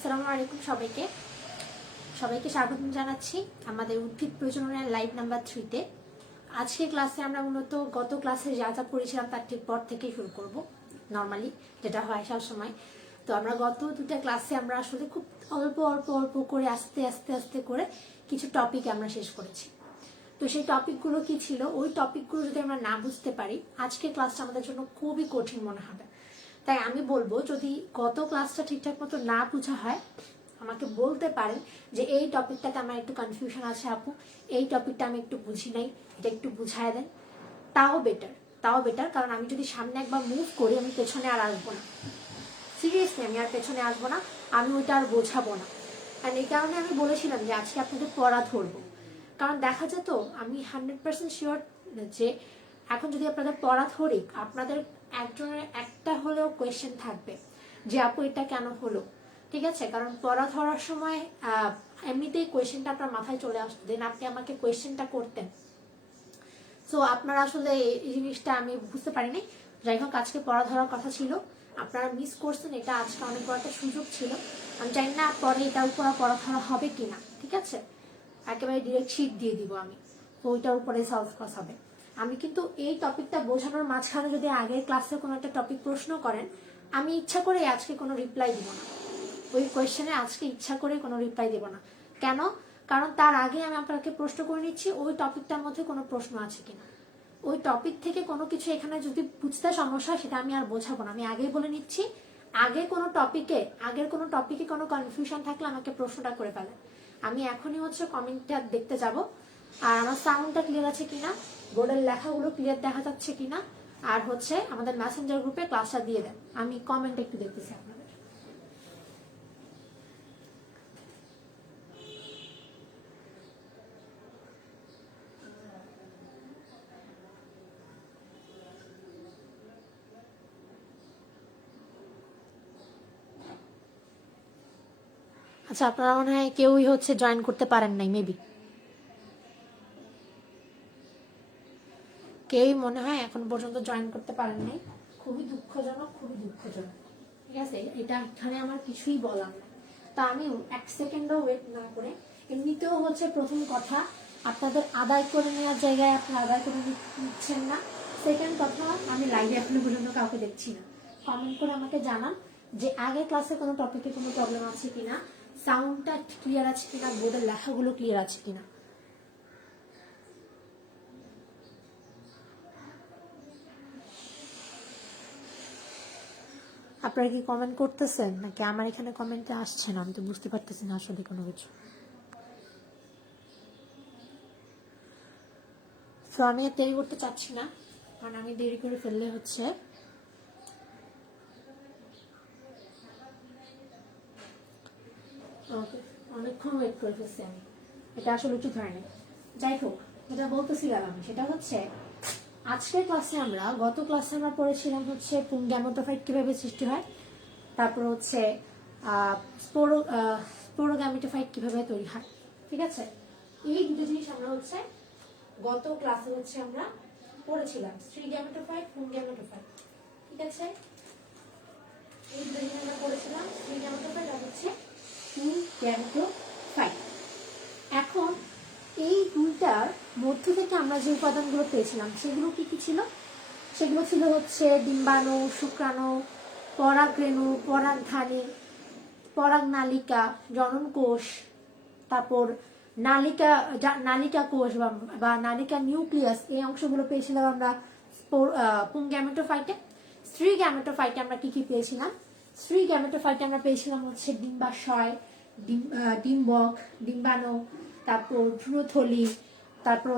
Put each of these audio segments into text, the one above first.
আসসালামু আলাইকুম সবাইকে স্বাগত জানাচ্ছি আমাদের উদ্ভিদ প্রজননের লাইভ নাম্বার 3-তে। আজকে ক্লাসে আমরা মূলত গত ক্লাসে যা যা পড়েছিলাম তার ঠিক পর থেকেই শুরু করব, নর্মালি যেটা হয় সব সময়। তো আমরা গত দুটো ক্লাসে আমরা আসলে খুব অল্প অল্প অল্প করে আস্তে আস্তে আস্তে করে কিছু টপিক আমরা শেষ করেছি। তো সেই টপিকগুলো কি ছিল, ওই টপিকগুলো যদি আমরা না বুঝতে পারি আজকে ক্লাসটা আমাদের জন্য খুবই কঠিন মনে হবে। তাই আমি বলবো, যদি গত ক্লাসটা ঠিকঠাক মতো না বোঝা হয় আমাকে বলতে পারেন যে এই টপিকটাতে আমার একটু কনফিউশন আছে আপু, এই টপিকটা আমি একটু বুঝি নাই, এটা একটু বুঝায় দেন। তাও বেটার, কারণ আমি যদি সামনে একবার মুভ করি আমি পেছনে আর আসবো না। সিরিয়াসলি আমি আর পেছনে আসবো না, আমি ওইটা আর বোঝাবো না। আর এই কারণে আমি বলেছিলাম যে আজকে আপনাদের পড়া ধরবো, কারণ দেখা যেত আমি 100% শিওর যে এখন যদি আপনাদের পড়া ধরি আপনাদের একজনের একটা হলেও কোয়েশ্চেন থাকবে যে আপু এটা কেন হলো, ঠিক আছে? কারণ পড়া ধরার সময় এমনিতেই কোয়েশ্চেনটা আপনার মাথায় চলে আসতো, দেন আপনি আমাকে কোয়েশ্চেনটা করতেন। সো আপনারা আসলে এই জিনিসটা আমি বুঝতে পারিনি। যাই হোক, আজকে পড়া ধরার কথা ছিল, আপনারা মিস করছেন, এটা আজকে অনেক বড় একটা সুযোগ ছিল। আমি জানি না পরে এটার উপর পড়া ধরা হবে কিনা, ঠিক আছে? একেবারে ডিরেক্ট শিট দিয়ে দিব আমি, তো ওইটার উপরে সলভ ক্লাস হবে। আমি কিন্তু এই টপিকটা বোঝানোর মাঝখানে যদি আগের ক্লাসে কোনো একটা টপিক প্রশ্ন করেন, আমি ইচ্ছা করে আজকে কোনো রিপ্লাই দিব না, ওই কোয়েশ্চেনে আজকে ইচ্ছা করে কোনো রিপ্লাই দিব না। কেন? কারণ তার আগে আমি আপনাকে প্রশ্ন করে নিচ্ছি ওই টপিকটার মধ্যে কোনো প্রশ্ন আছে কিনা। ওই টপিক থেকে কোনো কিছু এখানে যদি বুঝতে সমস্যা হয় সেটা আমি আর বোঝাবো না। আমি আগেই বলে নিচ্ছি, আগের কোনো টপিকে কোনো কনফিউশন থাকলে আমাকে প্রশ্নটা করে ফেলে। আমি এখনই কমেন্টটা দেখতে যাব, আর আমার সাউন্ডটা ক্লিয়ার আছে কিনা, বোর্ডের লেখাগুলো ক্লিয়ার দেখা যাচ্ছে কিনা, আর আমাদের মেসেঞ্জার গ্রুপে ক্লাসটা দিয়ে দেন। আমি কমেন্ট একটু দেখতেছি আপনাদের। আচ্ছা, আপনারা মনে হয় কেউই জয়েন করতে পারেন নাই, মেবি কেউই মনে হয় এখন পর্যন্ত জয়েন করতে পারেন নাই। খুবই দুঃখজনক, ঠিক আছে? এটা এখানে আমার কিছুই বলার না। তা আমি এক সেকেন্ডও ওয়েট না করে, এমনিতেও প্রথম কথা আপনাদের আদায় করে নেওয়ার জায়গায় আপনারা আদায় করে নিচ্ছেন না। সেকেন্ড কথা, আমি লাইভে এখনো পর্যন্ত কাউকে দেখছি না। কমেন্ট করে আমাকে জানান যে আগের ক্লাসে কোনো টপিকে কোনো প্রবলেম আছে কিনা, সাউন্ডটা ক্লিয়ার আছে কিনা, বোর্ডের লেখাগুলো ক্লিয়ার আছে কিনা। আপনারা কি কমেন্ট করতেছেন নাকি আমার এখানে কমেন্টে আসছে না? আমি তো বুঝতে পারতেছি না আসলে কোনো কিছু। তো আমি আর দেরি করতে চাচ্ছি না, কারণ আমি দেরি করে ফেললে ওকে অনেকক্ষণ ওয়েট করে ফেলছি আমি, এটা আসলে উচিত হয়নি। যাই হোক, যেটা বলতেছিলাম আমি সেটা আজকের ক্লাসে গত ক্লাসে আমরা পড়েছিলাম গ্যামেটোফাইট কিভাবে সৃষ্টি হয়, তারপর স্পোরোগ্যামেটোফাইট কিভাবে তৈরি হয়, ঠিক আছে? এই দুটো জিনিস আমরা গত ক্লাসে আমরা পড়েছিলাম, স্ত্রী গ্যামেটোফাইট, পুং গ্যামেটোফাইট, ঠিক আছে? এই দুটো জিনিস আমরা পড়েছিলাম, স্ত্রী গ্যামেটোফাইট আর পুং গ্যামেটোফাইট। এখন এই দুইটার মধ্য থেকে আমরা যে উপাদানগুলো পেয়েছিলাম সেগুলো কি কি ছিল? সেগুলো ছিল ডিম্বাণু, শুক্রাণু, পরাগরেণু, পরাগধানী, পরাগনালিকা, জনন কোষ, তারপর নালিকা কোষ বা নালিকা নিউক্লিয়াস, এই অংশগুলো পেয়েছিলাম আমরা পুং গ্যামেটোফাইটে। স্ত্রী গ্যামেটোফাইটে আমরা কি কি পেয়েছিলাম? স্ত্রী গ্যামেটোফাইটে আমরা পেয়েছিলাম ডিম্বাশয়, ডিম্বক, ডিম্বাণু, তারপর ভ্রূণথলি, তারপর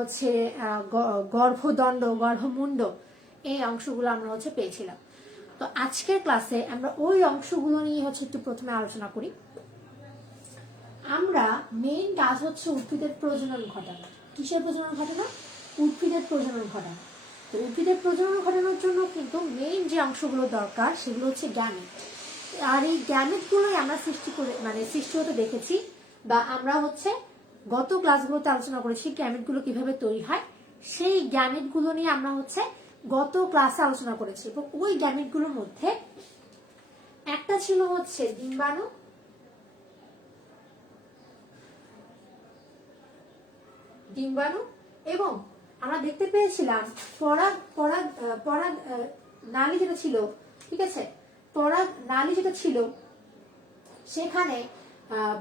গর্ভদণ্ড, গর্ভমুণ্ড, এই অংশগুলো আমরা পেয়েছিলাম। তো আজকের ক্লাসে আমরা ওই অংশগুলো নিয়ে একটু প্রথমে আলোচনা করি। আমরা মেইন কাজ উদ্ভিদের প্রজনন ঘটানো। কিসের প্রজনন ঘটানো? উদ্ভিদের প্রজনন ঘটানো। তো উদ্ভিদের প্রজনন ঘটানোর জন্য কিন্তু মেইন যে অংশগুলো দরকার সেগুলো গ্যামেট। আর এই গ্যামেটগুলোই আমরা সৃষ্টি হতে দেখেছি, বা আমরা গত ক্লাসগুলোতে আলোচনা করেছি গ্যামেটগুলো কিভাবে তৈরি হয়। সেই গ্যামেটগুলো নিয়ে আমরা গত ক্লাসে আলোচনা করেছি, এবং ওই গ্যামেটগুলোর মধ্যে একটা ছিল ডিম্বাণু, ডিম্বাণু এবং আমরা দেখতে পেয়েছিলাম পরাগ পরাগ পরাগ নালী যেটা ছিল, ঠিক আছে, পরাগ নালী যেটা ছিল সেখানে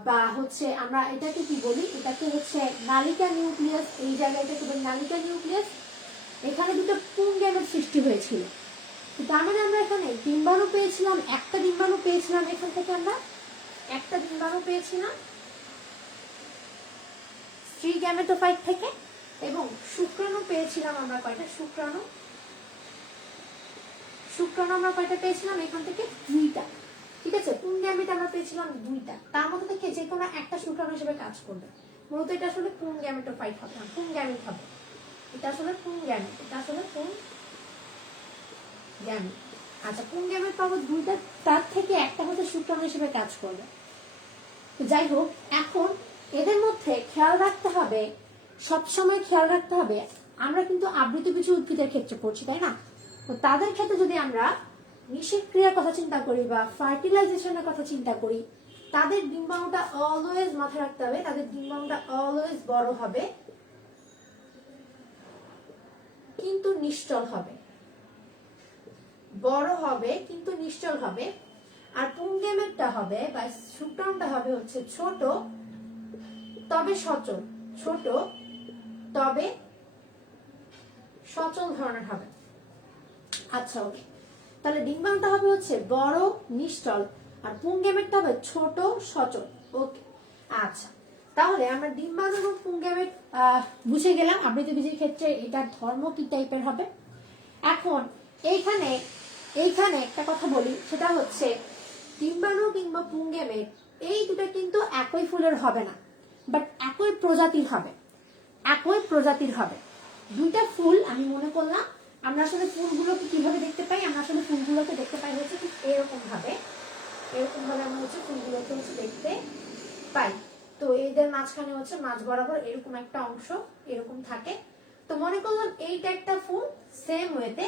বা হচ্ছে আমরা এটাকে কি বলি, এটাকে হচ্ছে নালিকা নিউক্লিয়াস, এই জায়গায় এটাকে বলি নালিকা নিউক্লিয়াস। এখানে দুটো পুংগ্যামেট সৃষ্টি হয়েছিল। তার মানে আমরা এখানে ডিম্বাণু পেয়েছিলাম, একটা ডিম্বাণু পেয়েছিলাম, এখান থেকে আমরা একটা ডিম্বাণু পেয়েছিলাম স্ত্রী গ্যামেটোফাইট থেকে, এবং শুক্রাণু পেয়েছিলাম আমরা কয়টা, শুক্রাণু আমরা কয়টা পেয়েছিলাম এখান থেকে, দুইটা, ঠিক আছে। পুংগ্যামেট আমরা পেয়েছিলাম দুইটা, তার মধ্যে থেকে যে কোনো একটা শুক্রাণু হিসেবে কাজ করবে। মূলত এটা আসলে পুংগ্যামেটোফাইট হবে না, পুংগ্যামেট হবে, এটা আসলে পুংগ্যামেট, এটা আসলে পুংগ্যামেট। আচ্ছা, পুংগ্যামেট পাবো দুইটা, তার থেকে একটা হচ্ছে শুক্রাণু হিসেবে কাজ করবে। যাই হোক, এখন এদের মধ্যে খেয়াল রাখতে হবে, সবসময় খেয়াল রাখতে হবে, আমরা কিন্তু আবৃতবীজী উদ্ভিদের ক্ষেত্রে পড়ছি, তাই না? তো তাদের ক্ষেত্রে যদি আমরা নিষেক ক্রিয়ার কথা চিন্তা করি বা ফার্টিলাইজেশনের কথা চিন্তা করি, তাদের ডিম্বাণুটা অলওয়েজ মাথায় রাখতে হবে, তাদের ডিম্বাণুটা অলওয়েজ বড় হবে কিন্তু নিশ্চল হবে, বড় হবে কিন্তু নিশ্চল হবে। আর পুংগ্যামেটটা হবে বা শুক্রাণুটা হবে হচ্ছে ছোট তবে সচল, ছোট তবে সচল ধরনের হবে। আচ্ছা, ওকে, তাহলে ডিম্বাণুটা হবে হচ্ছে বড় নিশ্চল আর পুংগ্যামেটটা হবে ছোট সচল। ওকে, আচ্ছা, তাহলে আমরা ডিম্বাণু এবং পুংগ্যামেট বুঝে গেলাম। আবৃতবীজীর ক্ষেত্রে এটার ধর্ম কি টাইপের হবে। এখন এইখানে একটা কথা বলি, সেটা হচ্ছে ডিম্বাণু কিংবা পুংগ্যামেট এই দুটো কিন্তু একই ফুলের হবে না, বাট একই প্রজাতির হবে, একই প্রজাতির হবে। দুইটা ফুল আমি মনে করলাম, আমরা আসলে ফুলগুলোকে কিভাবে দেখতে পাই, আমরা আসলে ফুলগুলোকে দেখতে পাই হচ্ছে ঠিক এরকম ভাবে আমরা হচ্ছে ফুলগুলোকে হচ্ছে দেখতে পাই। তো এদের মাঝখানে হচ্ছে মাঝ বরাবর এরকম একটা অংশ এরকম থাকে। তো মনে করলাম এইটা একটা ফুল, সেম ওয়েতে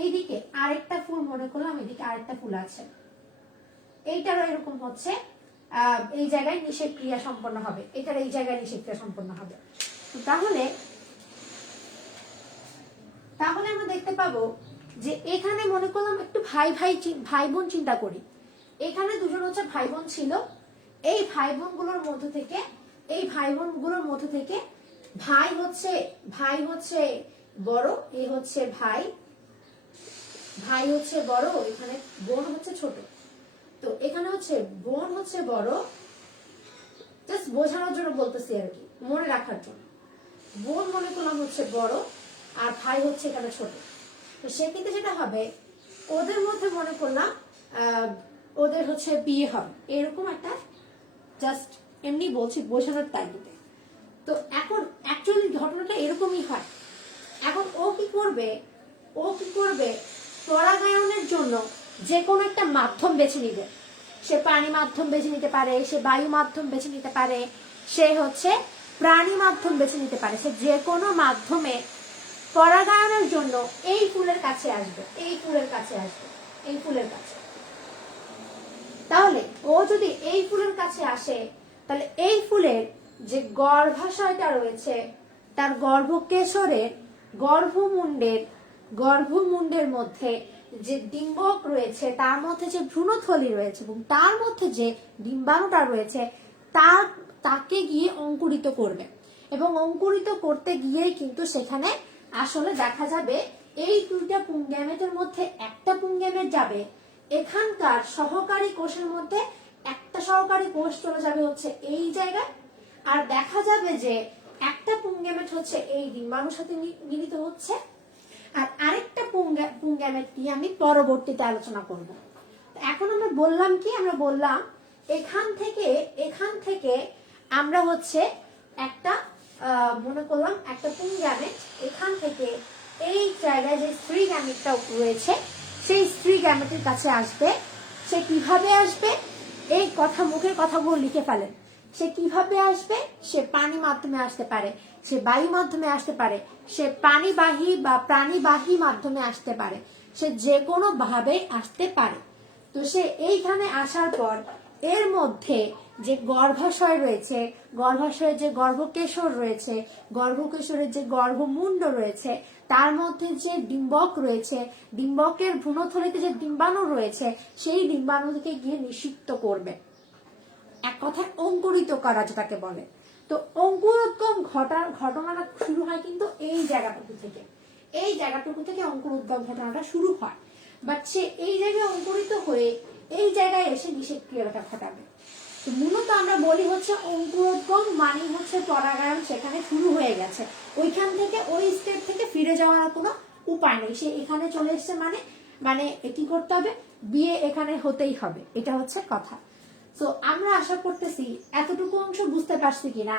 এইদিকে আরেকটা ফুল, মনে করলাম এদিকে আরেকটা ফুল আছে, এইটারও এরকম হচ্ছে এই জায়গায় নিষেক ক্রিয়া সম্পন্ন হবে, এটার এই জায়গায় নিষেক ক্রিয়া সম্পন্ন হবে। তাহলে আমরা দেখতে পাবো যে এখানে মনে করলাম একটু ভাই বোন চিন্তা করি, এখানে দুজন হচ্ছে ভাই বোন ছিল, এই ভাই বোনগুলোর মধ্য থেকে ভাই হচ্ছে বড়, এই হচ্ছে ভাই হচ্ছে বড়, এখানে বোন হচ্ছে ছোট। তো এখানে হচ্ছে বোন হচ্ছে বড়, জাস্ট বোঝানোর জন্য বলতেছি আর কি, মনে রাখার জন্য। বোন মনে করলাম হচ্ছে বড় আর ভাই হচ্ছে এখানে ছোট। তো সেক্ষেত্রে যেটা হবে, ওদের মধ্যে মনে করলাম ওদের হচ্ছে বিয়ে হবে, এরকম একটা, জাস্ট এমনি বলছি বোঝানোর তাগিদে। তো এখন অ্যাকচুয়ালি ঘটনাটা এরকমই হয়। এখন ও কি করবে, পরাগায়নের জন্য যে কোনো একটা মাধ্যম বেছে নিবে। সে প্রাণী মাধ্যম বেছে নিতে পারে, সে বায়ু মাধ্যম বেছে নিতে পারে, সে হচ্ছে প্রাণী মাধ্যম বেছে নিতে পারে, সে যে কোনো মাধ্যমে পরাগায়নের জন্য এই ফুলের কাছে আসবে। তাহলে ও যদি এই ফুলের কাছে আসে, তাহলে এই ফুলের যে গর্ভাশয়টা রয়েছে, তার গর্ভকেশরের গর্ভমুণ্ডের মধ্যে যে ডিম্বক রয়েছে, তার মধ্যে যে ভ্রূণথলি রয়েছে এবং তার মধ্যে যে ডিম্বাণুটা রয়েছে, তাকে গিয়ে অঙ্কুরিত করবে। এবং অঙ্কুরিত করতে গিয়েই কিন্তু সেখানে আসলে দেখা যাবে এই দুইটা পুংগ্যামেটের মধ্যে একটা পুংগ্যামেট যাবে এখানকার সহকারী কোষের মধ্যে, একটা সহকারী কোষ চলে যাবে হচ্ছে এই জায়গায়, আর দেখা যাবে যে একটা পুংগ্যামেট হচ্ছে এই ডিম্বাণুর সাথে মিলিত হচ্ছে, আর আরেকটা পুংগ্যামেট নিয়ে আমি পরবর্তীতে আলোচনা করব। এখন আমরা বললাম কি, আমরা বললাম এখান থেকে আমরা হচ্ছে একটা মনে করলাম একটা পুংগ্যামেট এখান থেকে এই জায়গায় যে স্ত্রী গ্যামেটটা রয়েছে সেই স্ত্রী গ্যামেটের কাছে আসবে। সে কিভাবে আসবে, এই মুখের কথাগুলো লিখে ফেলেন। সে কিভাবে আসবে, সে পানি মাধ্যমে আসতে পারে, সে বায়ু মাধ্যমে আসতে পারে, সে প্রাণীবাহী মাধ্যমে আসতে পারে, সে যে কোনো ভাবে আসতে পারে। তো সে এইখানে আসার পর এর মধ্যে যে গর্ভাশয় রয়েছে, গর্ভাশয়ের যে গর্ভকেশর রয়েছে, গর্ভকেশরের যে গর্ভমুণ্ড রয়েছে, তার মধ্যে যে ডিম্বক রয়েছে, ডিম্বকের ভ্রূণথলিতে যে ডিম্বাণু রয়েছে, সেই ডিম্বাণুকে গিয়ে নিষিক্ত করবে, এক কথায় অঙ্কুরিত করা যেটাকে বলে। তো অঙ্কুরোদ্গম ঘটনাটা শুরু হয় কিন্তু এই জায়গাটুকু থেকে, এই জায়গাটুকু থেকে অঙ্কুরোদ্গম ঘটনাটা শুরু হয়। বাট সে এই জায়গায় অঙ্কুরিত হয়ে এই জায়গায় এসে নিষেক ক্রিয়াটা ঘটাবে। তো মূলত আমরা বলি হচ্ছে অঙ্কুরোদ্গম মানে হচ্ছে পরাগায়ন সেখানে শুরু হয়ে গেছে, ওইখান থেকে ওই স্টেপ থেকে ফিরে যাওয়ার কোনো উপায় নেই, সে এখানে চলে এসছে মানে মানে কি করতে হবে, বিয়ে এখানে হতেই হবে, এটা হচ্ছে কথা। তো আমরা আশা করতেছি এতটুকু অংশ বুঝতে পারছি কিনা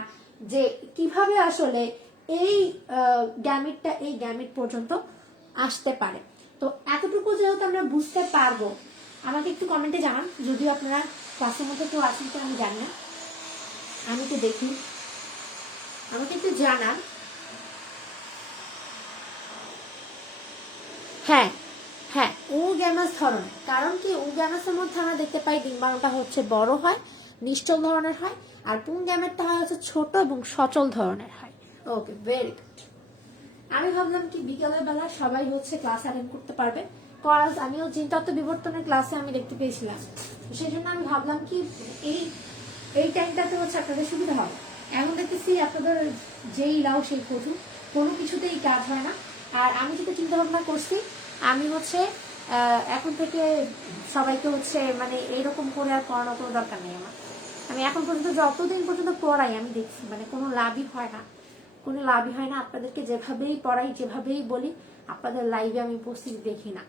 যে কিভাবে আসলে এই গ্যামিটটা এই গ্যামিট পর্যন্ত আসতে পারে। তো এতটুকু যেহেতু আমরা বুঝতে পারবো, আমাকে একটু কমেন্টে জানান, যদিও আপনারা ক্লাসের মধ্যে কেউ আসেন কিনা আমি জানি না, আমি তো দেখি, আমাকে একটু জানান। হ্যাঁ হ্যাঁ, উগ্যামাস ধরনের, কারণ কি উগ্যামাসের মধ্যে আমরা দেখতে পাই ডিম্বাণুটা হচ্ছে বড় হয়, নিশ্চল ধরনের হয়, আর পুংগ্যামেটটা হয় হচ্ছে ছোট এবং সচল ধরনের হয়। ওকে, ভেরি গুড। আমি ভাবলাম কি বিকেলের বেলা সবাই হচ্ছে ক্লাস অ্যাটেন্ড করতে পারবে, কজ আমিও জিনতত্ত্ব বিবর্তনের ক্লাসে আমি দেখতে পেয়েছিলাম, সেই জন্য আমি ভাবলাম কি এই টাইমটাতে হচ্ছে আপনাদের সুবিধা হবে। এখন দেখতেছি আপনাদের যেই লাও সেই কচু, কোনো কিছুতেই কাজ হয় না। আর আমি যেটা চিন্তা ভাবনা করছি, আমি হচ্ছে এখন থেকে সবাইকে হচ্ছে মানে এইরকম করে আর পড়ানোর কোনো দরকার নেই আমার। আমি এখন পর্যন্ত যতদিন পর্যন্ত পড়াই আমি দেখছি মানে কোনো লাভই হয় না, কোনো লাভই হয় না। আপনাদেরকে যেভাবেই পড়াই যেভাবেই বলি আপনাদের লাইভে আমি উপস্থিত দেখি না।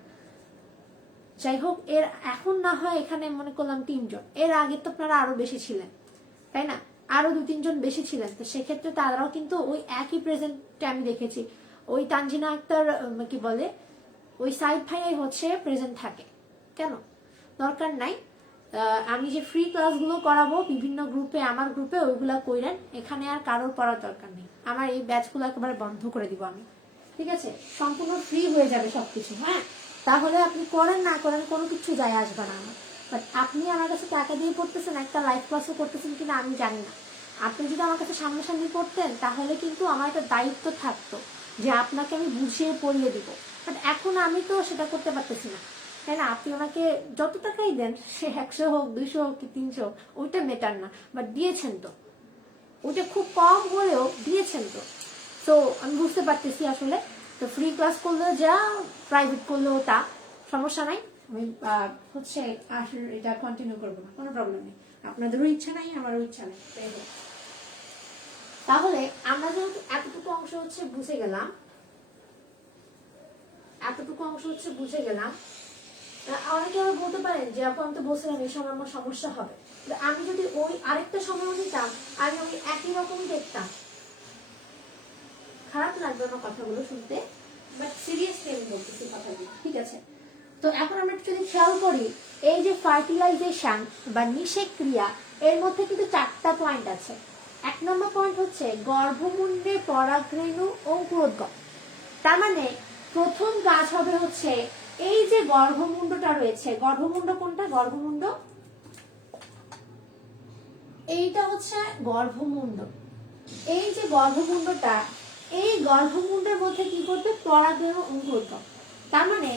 যাই হোক, এর এখন না হয় এখানে মনে করলাম 3 জন, এর আগে তো আপনারা আরো বেশি ছিলেন, তাই না, আরো 2-3 জন বেশি ছিলেন। তো সেক্ষেত্রে তারাও কিন্তু ওই একই প্রেজেন্টে আমি দেখেছি, ওই তানজিনা আক্তার কি বলে ওই সাইড ভাইয়াই হচ্ছে প্রেজেন্ট থাকে। কেন দরকার নাই, আমি যে ফ্রি ক্লাসগুলো করাবো বিভিন্ন গ্রুপে, আমার গ্রুপে ওইগুলা কইরেন, এখানে আর কারোর পড়ার দরকার নেই, আমার এই ব্যাচগুলো একেবারে বন্ধ করে দিব আমি, ঠিক আছে, সম্পূর্ণ ফ্রি হয়ে যাবে সবকিছু। হ্যাঁ, তাহলে আপনি করেন না করেন কোনো কিছু যায় আসবে না আমার। বাট আপনি আমার কাছে টাকা দিয়ে পড়তেছেন, একটা লাইভ ক্লাসও করতেছেন কিনা আমি জানি না। আপনি যদি আমার কাছে সামনাসামনি করতেন তাহলে কিন্তু আমার একটা দায়িত্ব থাকতো যে আপনাকে আমি বুঝিয়ে পড়িয়ে দিব। বাট এখন আমি তো সেটা করতে পারতেছি না, তাই না। আপনি আমাকে যত টাকাই দেন, সে 100 হোক 200 হোক কি 300, ওইটা মেটার না, বাট দিয়েছেন তো, ওইটা খুব কম হলেও দিয়েছেন তো। তো আমি বুঝতে পারতেছি আসলে, তো ফ্রি ক্লাস করলেও যা, প্রাইভেট করলেও তা, সমস্যা নাই। আমি হচ্ছে আসলে এটা কন্টিনিউ করবো না, কোনো প্রবলেম নেই, আপনাদেরও ইচ্ছা নাই আমারও ইচ্ছা নেই। তাহলে আমরা যেহেতু এতটুকু অংশ হচ্ছে বুঝে গেলাম, এতটুকু অংশ হচ্ছে বুঝে গেলাম, অনেকে আবার বলতে পারেন যে আপু আমি তো বলছিলাম এই সময় আমার সমস্যা হবে, আমি যদি ওই আরেকটা সময় নিতাম আমি ওই একই রকমই দেখতাম, খারাপ লাগবে না কথাগুলো শুনতে, বাট সিরিয়াসলি আমি বলতেছি কথাগুলো, ঠিক আছে। তো এখন আমরা যদি খেয়াল করি, এই যে ফার্টিলাইজেশন বা নিষেক ক্রিয়া, এর মধ্যে কিন্তু 4টা পয়েন্ট আছে। 1 নম্বর পয়েন্ট হচ্ছে গর্ভমুণ্ডে পরাগরেণু অঙ্কুরোদ্গম। তার মানে প্রথম কাজ হবে হচ্ছে এই যে গর্ভমুণ্ডটা রয়েছে, গর্ভমুণ্ড কোনটা, গর্ভমুণ্ড এইটা হচ্ছে গর্ভমুণ্ড, এই যে গর্ভমুণ্ডটা, এই গর্ভমুণ্ডের মধ্যে কি করবে, পরাগরেণু অঙ্কুরোদ্গম। তার মানে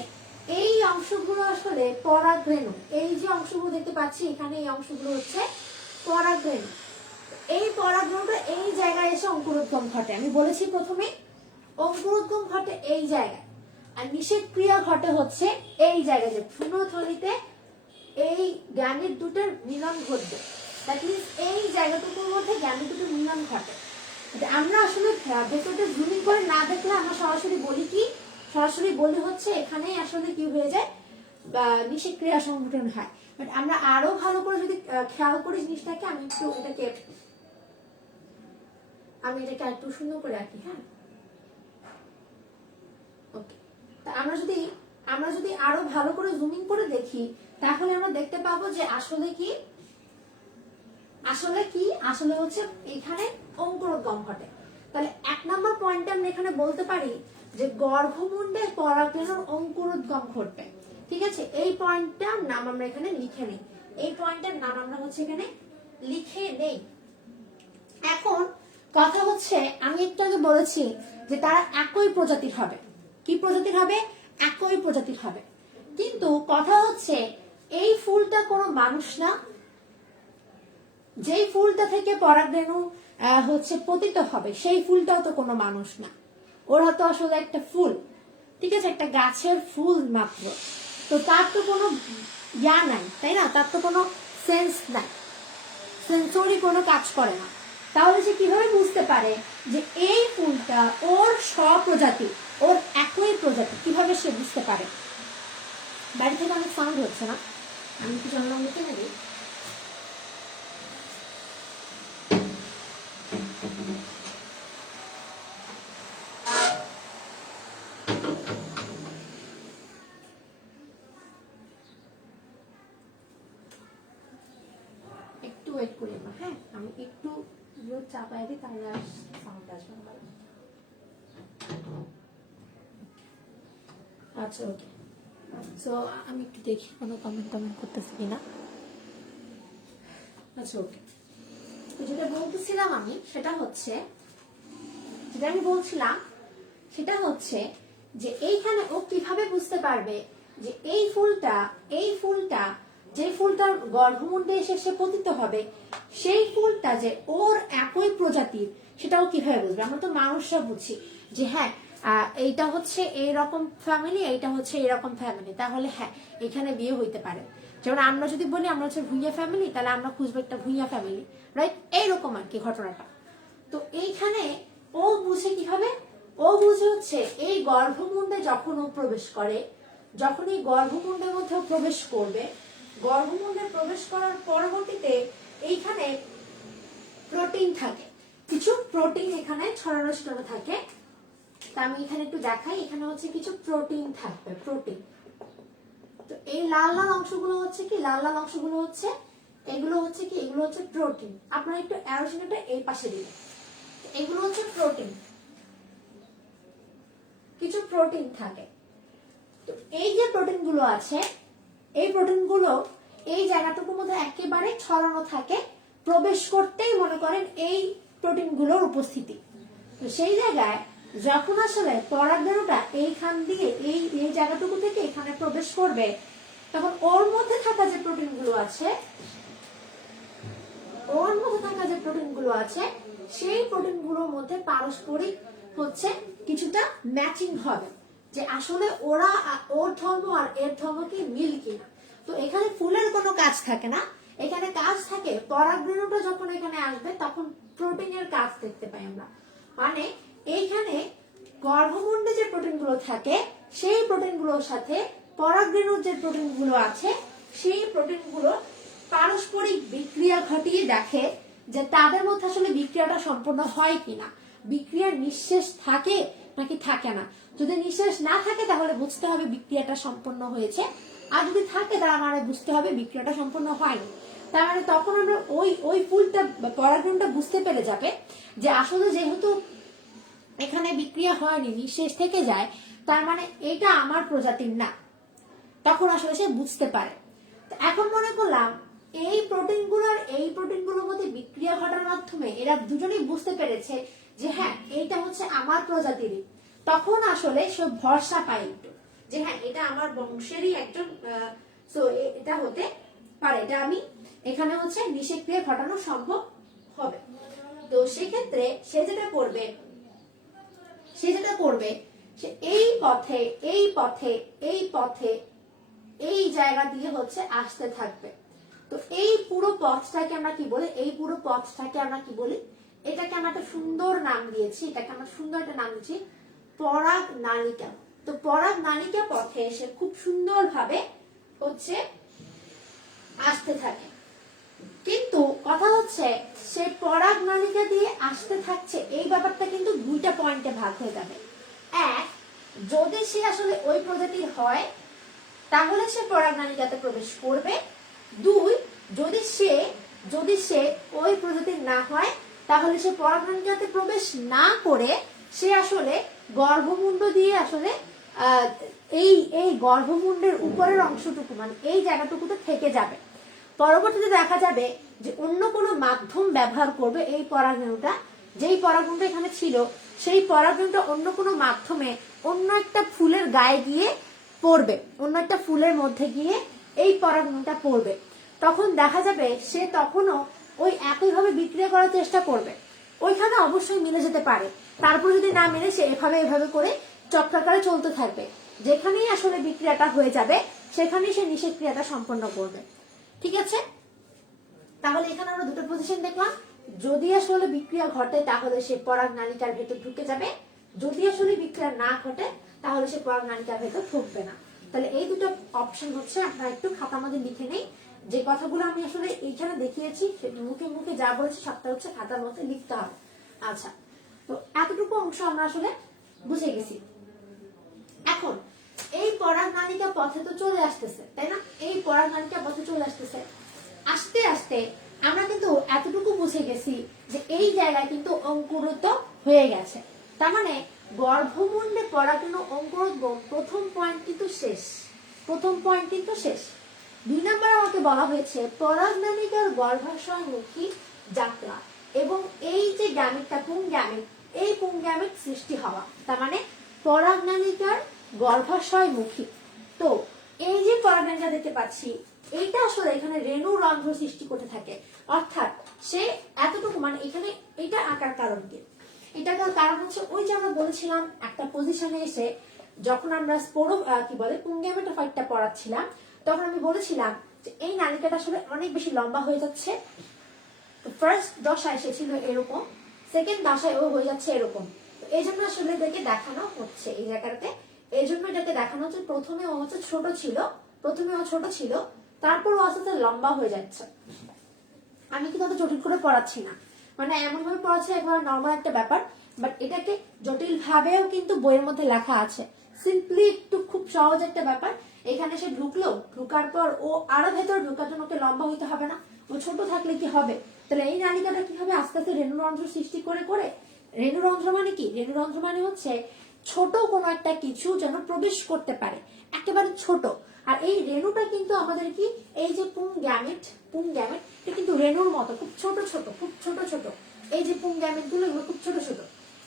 এই অংশগুলো আসলে পরাগরেণু, এই যে অংশগুলো দেখতে পাচ্ছি এখানে, এই অংশগুলো হচ্ছে পরাগরেণু। এই পরাগরেণুটা এই জায়গায় এসে অঙ্কুরোদ্গম ঘটে, আমি বলেছি প্রথমে অঙ্কুরোদ্গম ঘটে এই জায়গায়, আর নিষেক ক্রিয়া ঘটে হচ্ছে এই জায়গায়, যে ভ্রূণথলিতে এই গ্যামেট দুটোর মিলন ঘটবে, দ্যাট মিন্স এই জায়গাটুকুর মধ্যে গ্যামেট দুটোর মিলন ঘটে। আমরা আসলে ভেতরটা জুমিং করে না দেখলে আমরা সরাসরি বলি কি, সরাসরি বলি হচ্ছে এখানেই আসলে কি হয়ে যায়, নিষেক ক্রিয়া সংঘটন হয়। বাট আমরা আরো ভালো করে যদি খেয়াল করি জিনিসটাকে, আমি এটাকে একটু সুন্দর করে রাখি। হ্যাঁ, ওকে। তা আমরা যদি আরো ভালো করে জুমিং করে দেখি, তাহলে আমরা দেখতে পাবো যে আসলে হচ্ছে এখানে অঙ্কুরোদ্গম ঘটে। তাহলে 1 নম্বর পয়েন্টে আমরা এখানে বলতে পারি যে গর্ভমুণ্ডে পরাগরেণুর অঙ্কুরোদ্গম ঘটবে, ঠিক আছে। এই পয়েন্টটার নাম আমরা এখানে লিখে নিই, এই পয়েন্টের নাম আমরা হচ্ছে এখানে লিখে নেই। এখন কথা হচ্ছে, আমি একটু আগে বলেছি যে তারা একই প্রজাতির হবে। কি প্রজাতির হবে? একই প্রজাতির হবে। কিন্তু কথা হচ্ছে এই ফুলটা কোনো মানুষ না, যেই ফুলটা থেকে পরাগরেণু হচ্ছে পতিত হবে সেই ফুলটাও তো কোনো মানুষ না, ওরা তো আসলে একটা ফুল, ঠিক আছে, একটা গাছের ফুল মাত্র। তো তার তো কোনো নাই, তাই না? তার তো কোনো সেন্স নাই, সেন্সরি কোনো কাজ করে না। তাহলে সে কিভাবে বুঝতে পারে যে এই ফুলটা ওর স্বপ্রজাতি, ওর একই প্রজাতি? কিভাবে সে বুঝতে পারে? বাড়ি থেকে অনেক সাউন্ড হচ্ছে না, আমি কি জানলাম লিখে নেবি? একটু ওয়েট করি না, হ্যাঁ, আমি একটু চাপাই দিই, তাহলে আর সাউন্ড আসবে না। আচ্ছা, ওকে। সো আমি একটু দেখি কোনো কমেন্ট করতেছি কিনা। আচ্ছা, ওকে। যেটা বলতেছিলাম আমি, সেটা হচ্ছে যে এইখানে ও কিভাবে বুঝতে পারবে যে এই ফুলটা যে ফুলটার গর্ভমুণ্ডে এসে সে পতিত হবে, সেই ফুলটা যে ওর একই প্রজাতির, সেটাও কিভাবে বুঝবে? আমরা তো মানুষরা বুঝি যে হ্যাঁ এইটা হচ্ছে এইরকম ফ্যামিলি, এইটা হচ্ছে এইরকম ফ্যামিলি, তাহলে হ্যাঁ এখানে বিয়ে হইতে পারে। যেমন আমরা যদি বলি আমরা হচ্ছে ভুইয়া ফ্যামিলি, তাহলে আমরা খুঁজবো একটা ভুইয়া ফ্যামিলি, রাইট? এইরকম আর কি ঘটনাটা। তো এইখানে ও বুঝে কিভাবে? ও বুঝে হচ্ছে এই গর্ভমুণ্ডে যখন ও প্রবেশ করে, যখন এই গর্ভমুণ্ডের মধ্যে প্রবেশ করবে, গর্ভমুণ্ডে প্রবেশ করার পরবর্তীতে এইখানে প্রোটিন থাকে, কিছু প্রোটিন এখানে ছড়ানো ছিটানো থাকে। তা আমি এখানে একটু দেখাই, এখানে হচ্ছে কিছু প্রোটিন থাকবে, প্রোটিন। তো এই লাল লাল অংশগুলো হচ্ছে কি? লাল লাল অংশগুলো হচ্ছে এগুলো হচ্ছে কি? এগুলো হচ্ছে প্রোটিন। আপনারা একটু অ্যারো চিহ্নটা এই পাশে দিবেন। এগুলো হচ্ছে প্রোটিন, কিছু প্রোটিন থাকে। তো এই যে প্রোটিন গুলো আছে, এই প্রোটিন গুলো এই জায়গাটুকুর মধ্যে একেবারে ছড়ানো থাকে, প্রবেশ করতেই মনে করেন এই প্রোটিন গুলোর উপস্থিতি। তো সেই জায়গায় যখন আসলে পরাগরেণুটা এইখান দিয়ে এই জায়গাটুকু থেকে এখানে প্রবেশ করবে, তখন ওর মধ্যে থাকা যে প্রোটিন গুলো আছে, সেই প্রোটিন গুলোর মধ্যে পারস্পরিক হচ্ছে কিছুটা ম্যাচিং হবে, যে আসলে ওরা ওর ধর্ম আর এর ধর্ম কি মিল কিনা। তো এখানে ফুলের কোনো কাজ থাকে না, এখানে কাজ থাকে পরাগরেণুটা যখন এখানে আসবে তখন প্রোটিনের কাজ দেখতে পাই আমরা। মানে এইখানে গর্ভমুণ্ডে যে প্রোটিনগুলো থাকে, সেই প্রোটিনগুলোর সাথে পরাগরেণুর যে প্রোটিনগুলো আছে, সেই প্রোটিনগুলো পারস্পরিক বিক্রিয়া ঘটিয়ে দেখে যে তাদের মধ্যে আসলে বিক্রিয়াটা সম্পন্ন হয় কিনা, বিক্রিয়ার নিঃশেষ থাকে নাকি থাকে না। যদি নিঃশেষ না থাকে তাহলে বুঝতে হবে বিক্রিয়াটা সম্পন্ন হয়েছে, আর যদি থাকে তার মানে বুঝতে হবে বিক্রিয়াটা সম্পন্ন হয়নি। তার মানে তখন আমরা ওই ফুলটা পরাগরেণুটা বুঝতে পেরে যাবে যে আসলে যেহেতু এখানে বিক্রিয়া হয়নি, নিঃশেষ থেকে যায়, তার মানে এটা আমার প্রজাতির না। তখন আসলে সে বুঝতে পারে। এখন মনে করলাম এই প্রোটিনগুলোর মধ্যে বিক্রিয়া ঘটার মাধ্যমে এরা দুজনেই বুঝতে পেরেছে যে হ্যাঁ এইটা হচ্ছে আমার প্রজাতিরই। তখন আসলে সে ভরসা পায় একটু যে হ্যাঁ এটা আমার বংশেরই একজন, এটা হতে পারে, এটা আমি এখানে হচ্ছে বিষক্রিয়া ঘটানো সম্ভব হবে। তো সেক্ষেত্রে সে যেটা করবে সে এই জায়গা দিয়ে হচ্ছে আসতে থাকবে। তো এই পুরো পথটাকে আমরা কি বলি? এটাকে আমরা একটা সুন্দর নাম দিয়েছি, পরাগ নালিকা। তো পরাগ নালিকা পথে এসে খুব সুন্দর ভাবে হচ্ছে আসতে থাকে। কিন্তু কথা হচ্ছে সে পরাগ নালিকা দিয়ে আসতে থাকছে, এই ব্যাপারটা কিন্তু দুইটা পয়েন্টে ভাগ হয়ে যাবে। এক, যদি সে আসলে ওই প্রজাতির হয় তাহলে সে পরাগ নালিকাতে প্রবেশ করবে। দুই, যদি সে ওই প্রজাতির না হয় তাহলে সে পরাগ নালিকাতে প্রবেশ না করে সে আসলে গর্ভমুণ্ড দিয়ে আসলে এই গর্ভমুণ্ডের উপরের অংশটুকু, মানে এই জায়গাটুকুতে থেকে যাবে। পরবর্তীতে দেখা যাবে যে অন্য কোনো মাধ্যম ব্যবহার করবে এই পরাগরেণুটা, যেই পরাগরেণুটা এখানে ছিল সেই পরাগরেণুটা অন্য কোনো মাধ্যমে অন্য একটা ফুলের গায়ে গিয়ে পড়বে, অন্য একটা ফুলের মধ্যে গিয়ে এই পরাগরেণুটা পড়বে। তখন দেখা যাবে সে তখনও ওই একইভাবে বিক্রিয়া করার চেষ্টা করবে, ওইখানে অবশ্যই মিলে যেতে পারে, তারপর যদি না মিলে সে এভাবে করে চক্রাকারে চলতে থাকবে, যেখানেই আসলে বিক্রিয়াটা হয়ে যাবে সেখানেই সে নিষেক ক্রিয়াটা সম্পন্ন করবে। ঠিক আছে, তাহলে এখানে আমরা দুটো পজিশন দেখলাম। যদি আসলে বিক্রিয়া ঘটে তাহলে সে পরাগ নালিকার ভেতর ঢুকে যাবে, যদি আসলে বিক্রিয়া না ঘটে তাহলে সে পরাগ নালিকার ভেতর ঢুকবে না। তাহলে এই দুটো অপশন হচ্ছে, আপনারা একটু খাতার মধ্যে লিখে নেই। যে কথাগুলো আমি আসলে এইখানে দেখিয়েছি মুখে মুখে যা বলেছি সবটা হচ্ছে খাতার মধ্যে লিখতে হবে। আচ্ছা, তো এতটুকু অংশ আমরা আসলে বুঝে গেছি। এখন এই পরাগ নালিকা পথে তো চলে আসতেছে, তাই না? এই পরাগ নালিকা পথে চলে আসতেছে, আস্তে আস্তে আমরা কিন্তু এতটুকু বুঝে গেছি যে এই জায়গায় কিন্তু অঙ্কুরিত হয়ে গেছে। তার মানে গর্ভমুণ্ডে পরাগরেণু অঙ্কুরোদ্গম প্রথম পয়েন্ট কিন্তু শেষ, প্রথম পয়েন্ট কিন্তু শেষ। 2 নম্বর আমাকে বলা হয়েছে পরাগনালিকার গর্ভাশয়মুখী যাত্রা এবং এই যে গ্যামেটটা পুংগ্যামেট, এই পুংগ্যামেট সৃষ্টি হওয়া, তার মানে পরাগনালিকার গর্ভাশয়মুখী। তো এই যে পরাগনালিকা দেখতে পাচ্ছি এইটা আসলে এখানে রেণু রন্ধ্র সৃষ্টি করতে থাকে, অর্থাৎ সে এতটুকু মানে এখানে এটা আকার কারণ কি, এটা কারণ হচ্ছে ওই যে আমরা বলেছিলাম একটা পজিশনে এসে যখন আমরা স্পোরো কি বলে পুংগ্যামেটোফাইটটা পড়াচ্ছিলাম তখন আমি বলেছিলাম যে এই নালিকাটা আসলে অনেক বেশি লম্বা হয়ে যাচ্ছে। ফার্স্ট দশায় সে ছিল এরকম, সেকেন্ড দশায় ও হয়ে যাচ্ছে এরকম। তো এই জন্য আসলে এদেরকে দেখানো হচ্ছে এই জায়গাটাতে, এই জন্য এটাকে দেখানো হচ্ছে প্রথমে ও হচ্ছে ছোট ছিল, প্রথমে ও ছোট ছিল, তারপর ও আস্তে আস্তে লম্বা হয়ে যাচ্ছে। আমি কিন্তু অত জটিল করে পড়াচ্ছি না, মানে এমন ভাবে পড়াচ্ছি একবার নর্মাল একটা ব্যাপার, বাট এটাকে জটিল ভাবেও কিন্তু বইয়ের মধ্যে লেখা আছে। সিম্পলি একটু খুব সহজ একটা ব্যাপার, এখানে সে ঢুকলো, ঢুকার পর ও আরো ভেতর ঢুকার জন্য ওকে লম্বা হইতে হবে না, ও ছোট থাকলে কি হবে? তাহলে এই নালিকাটা কি হবে? আস্তে আস্তে রেণুরন্ধ্র সৃষ্টি করে করে, রেণুরন্ধ্র মানে কি? রেণুরন্ধ্র মানে হচ্ছে ছোট কোনো একটা কিছু যেন প্রবেশ করতে পারে, একেবারে ছোট। আর এই রেণুটা কিন্তু আমাদের কি, এই যে পুংগ্যামেট, পুংগ্যামেট এটা কিন্তু রেণুর মতো খুব ছোট ছোট, খুব ছোট ছোট। এই যে পুংগ্যামেট গুলো এগুলো খুব ছোট ছোট,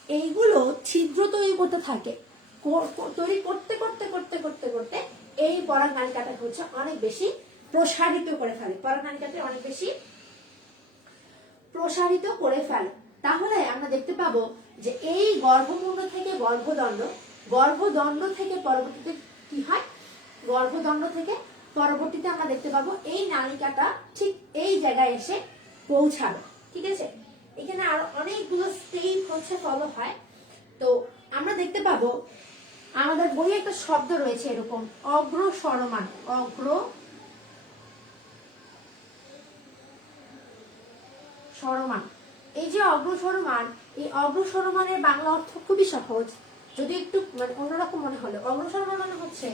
এইগুলো ছিদ্র তৈরি করতে থাকে, তৈরি করতে করতে করতে করতে করতে এই পরাগ নালিকাটা হচ্ছে অনেক বেশি প্রসারিত করে ফেলে, পরাগ নালিকাটা অনেক বেশি প্রসারিত করে ফেলে। তাহলে আমরা দেখতে পাবো যে এই গর্ভমুণ্ড থেকে গর্ভদণ্ড, গর্ভদণ্ড থেকে পরবর্তীতে কি হয়, গর্ভদণ্ড থেকে পরবর্তীতে আমরা দেখতে পাবো এই নালিকাটা ঠিক এই জায়গায় এসে পৌঁছাবে। ঠিক আছে, এখানে আরো অনেকগুলো স্টেপ হচ্ছে ফলো হয়। তো আমরা দেখতে পাবো আমাদের বইয়ে একটা শব্দ রয়েছে এরকম, অগ্রসরমান, অগ্রসরমান। এই যে অগ্রসরমান, এই অগ্রসরমানের বাংলা অর্থ খুবই সহজ, যদি একটু মানে অন্যরকম মনে হলো। অগ্রসরমান মানে হচ্ছে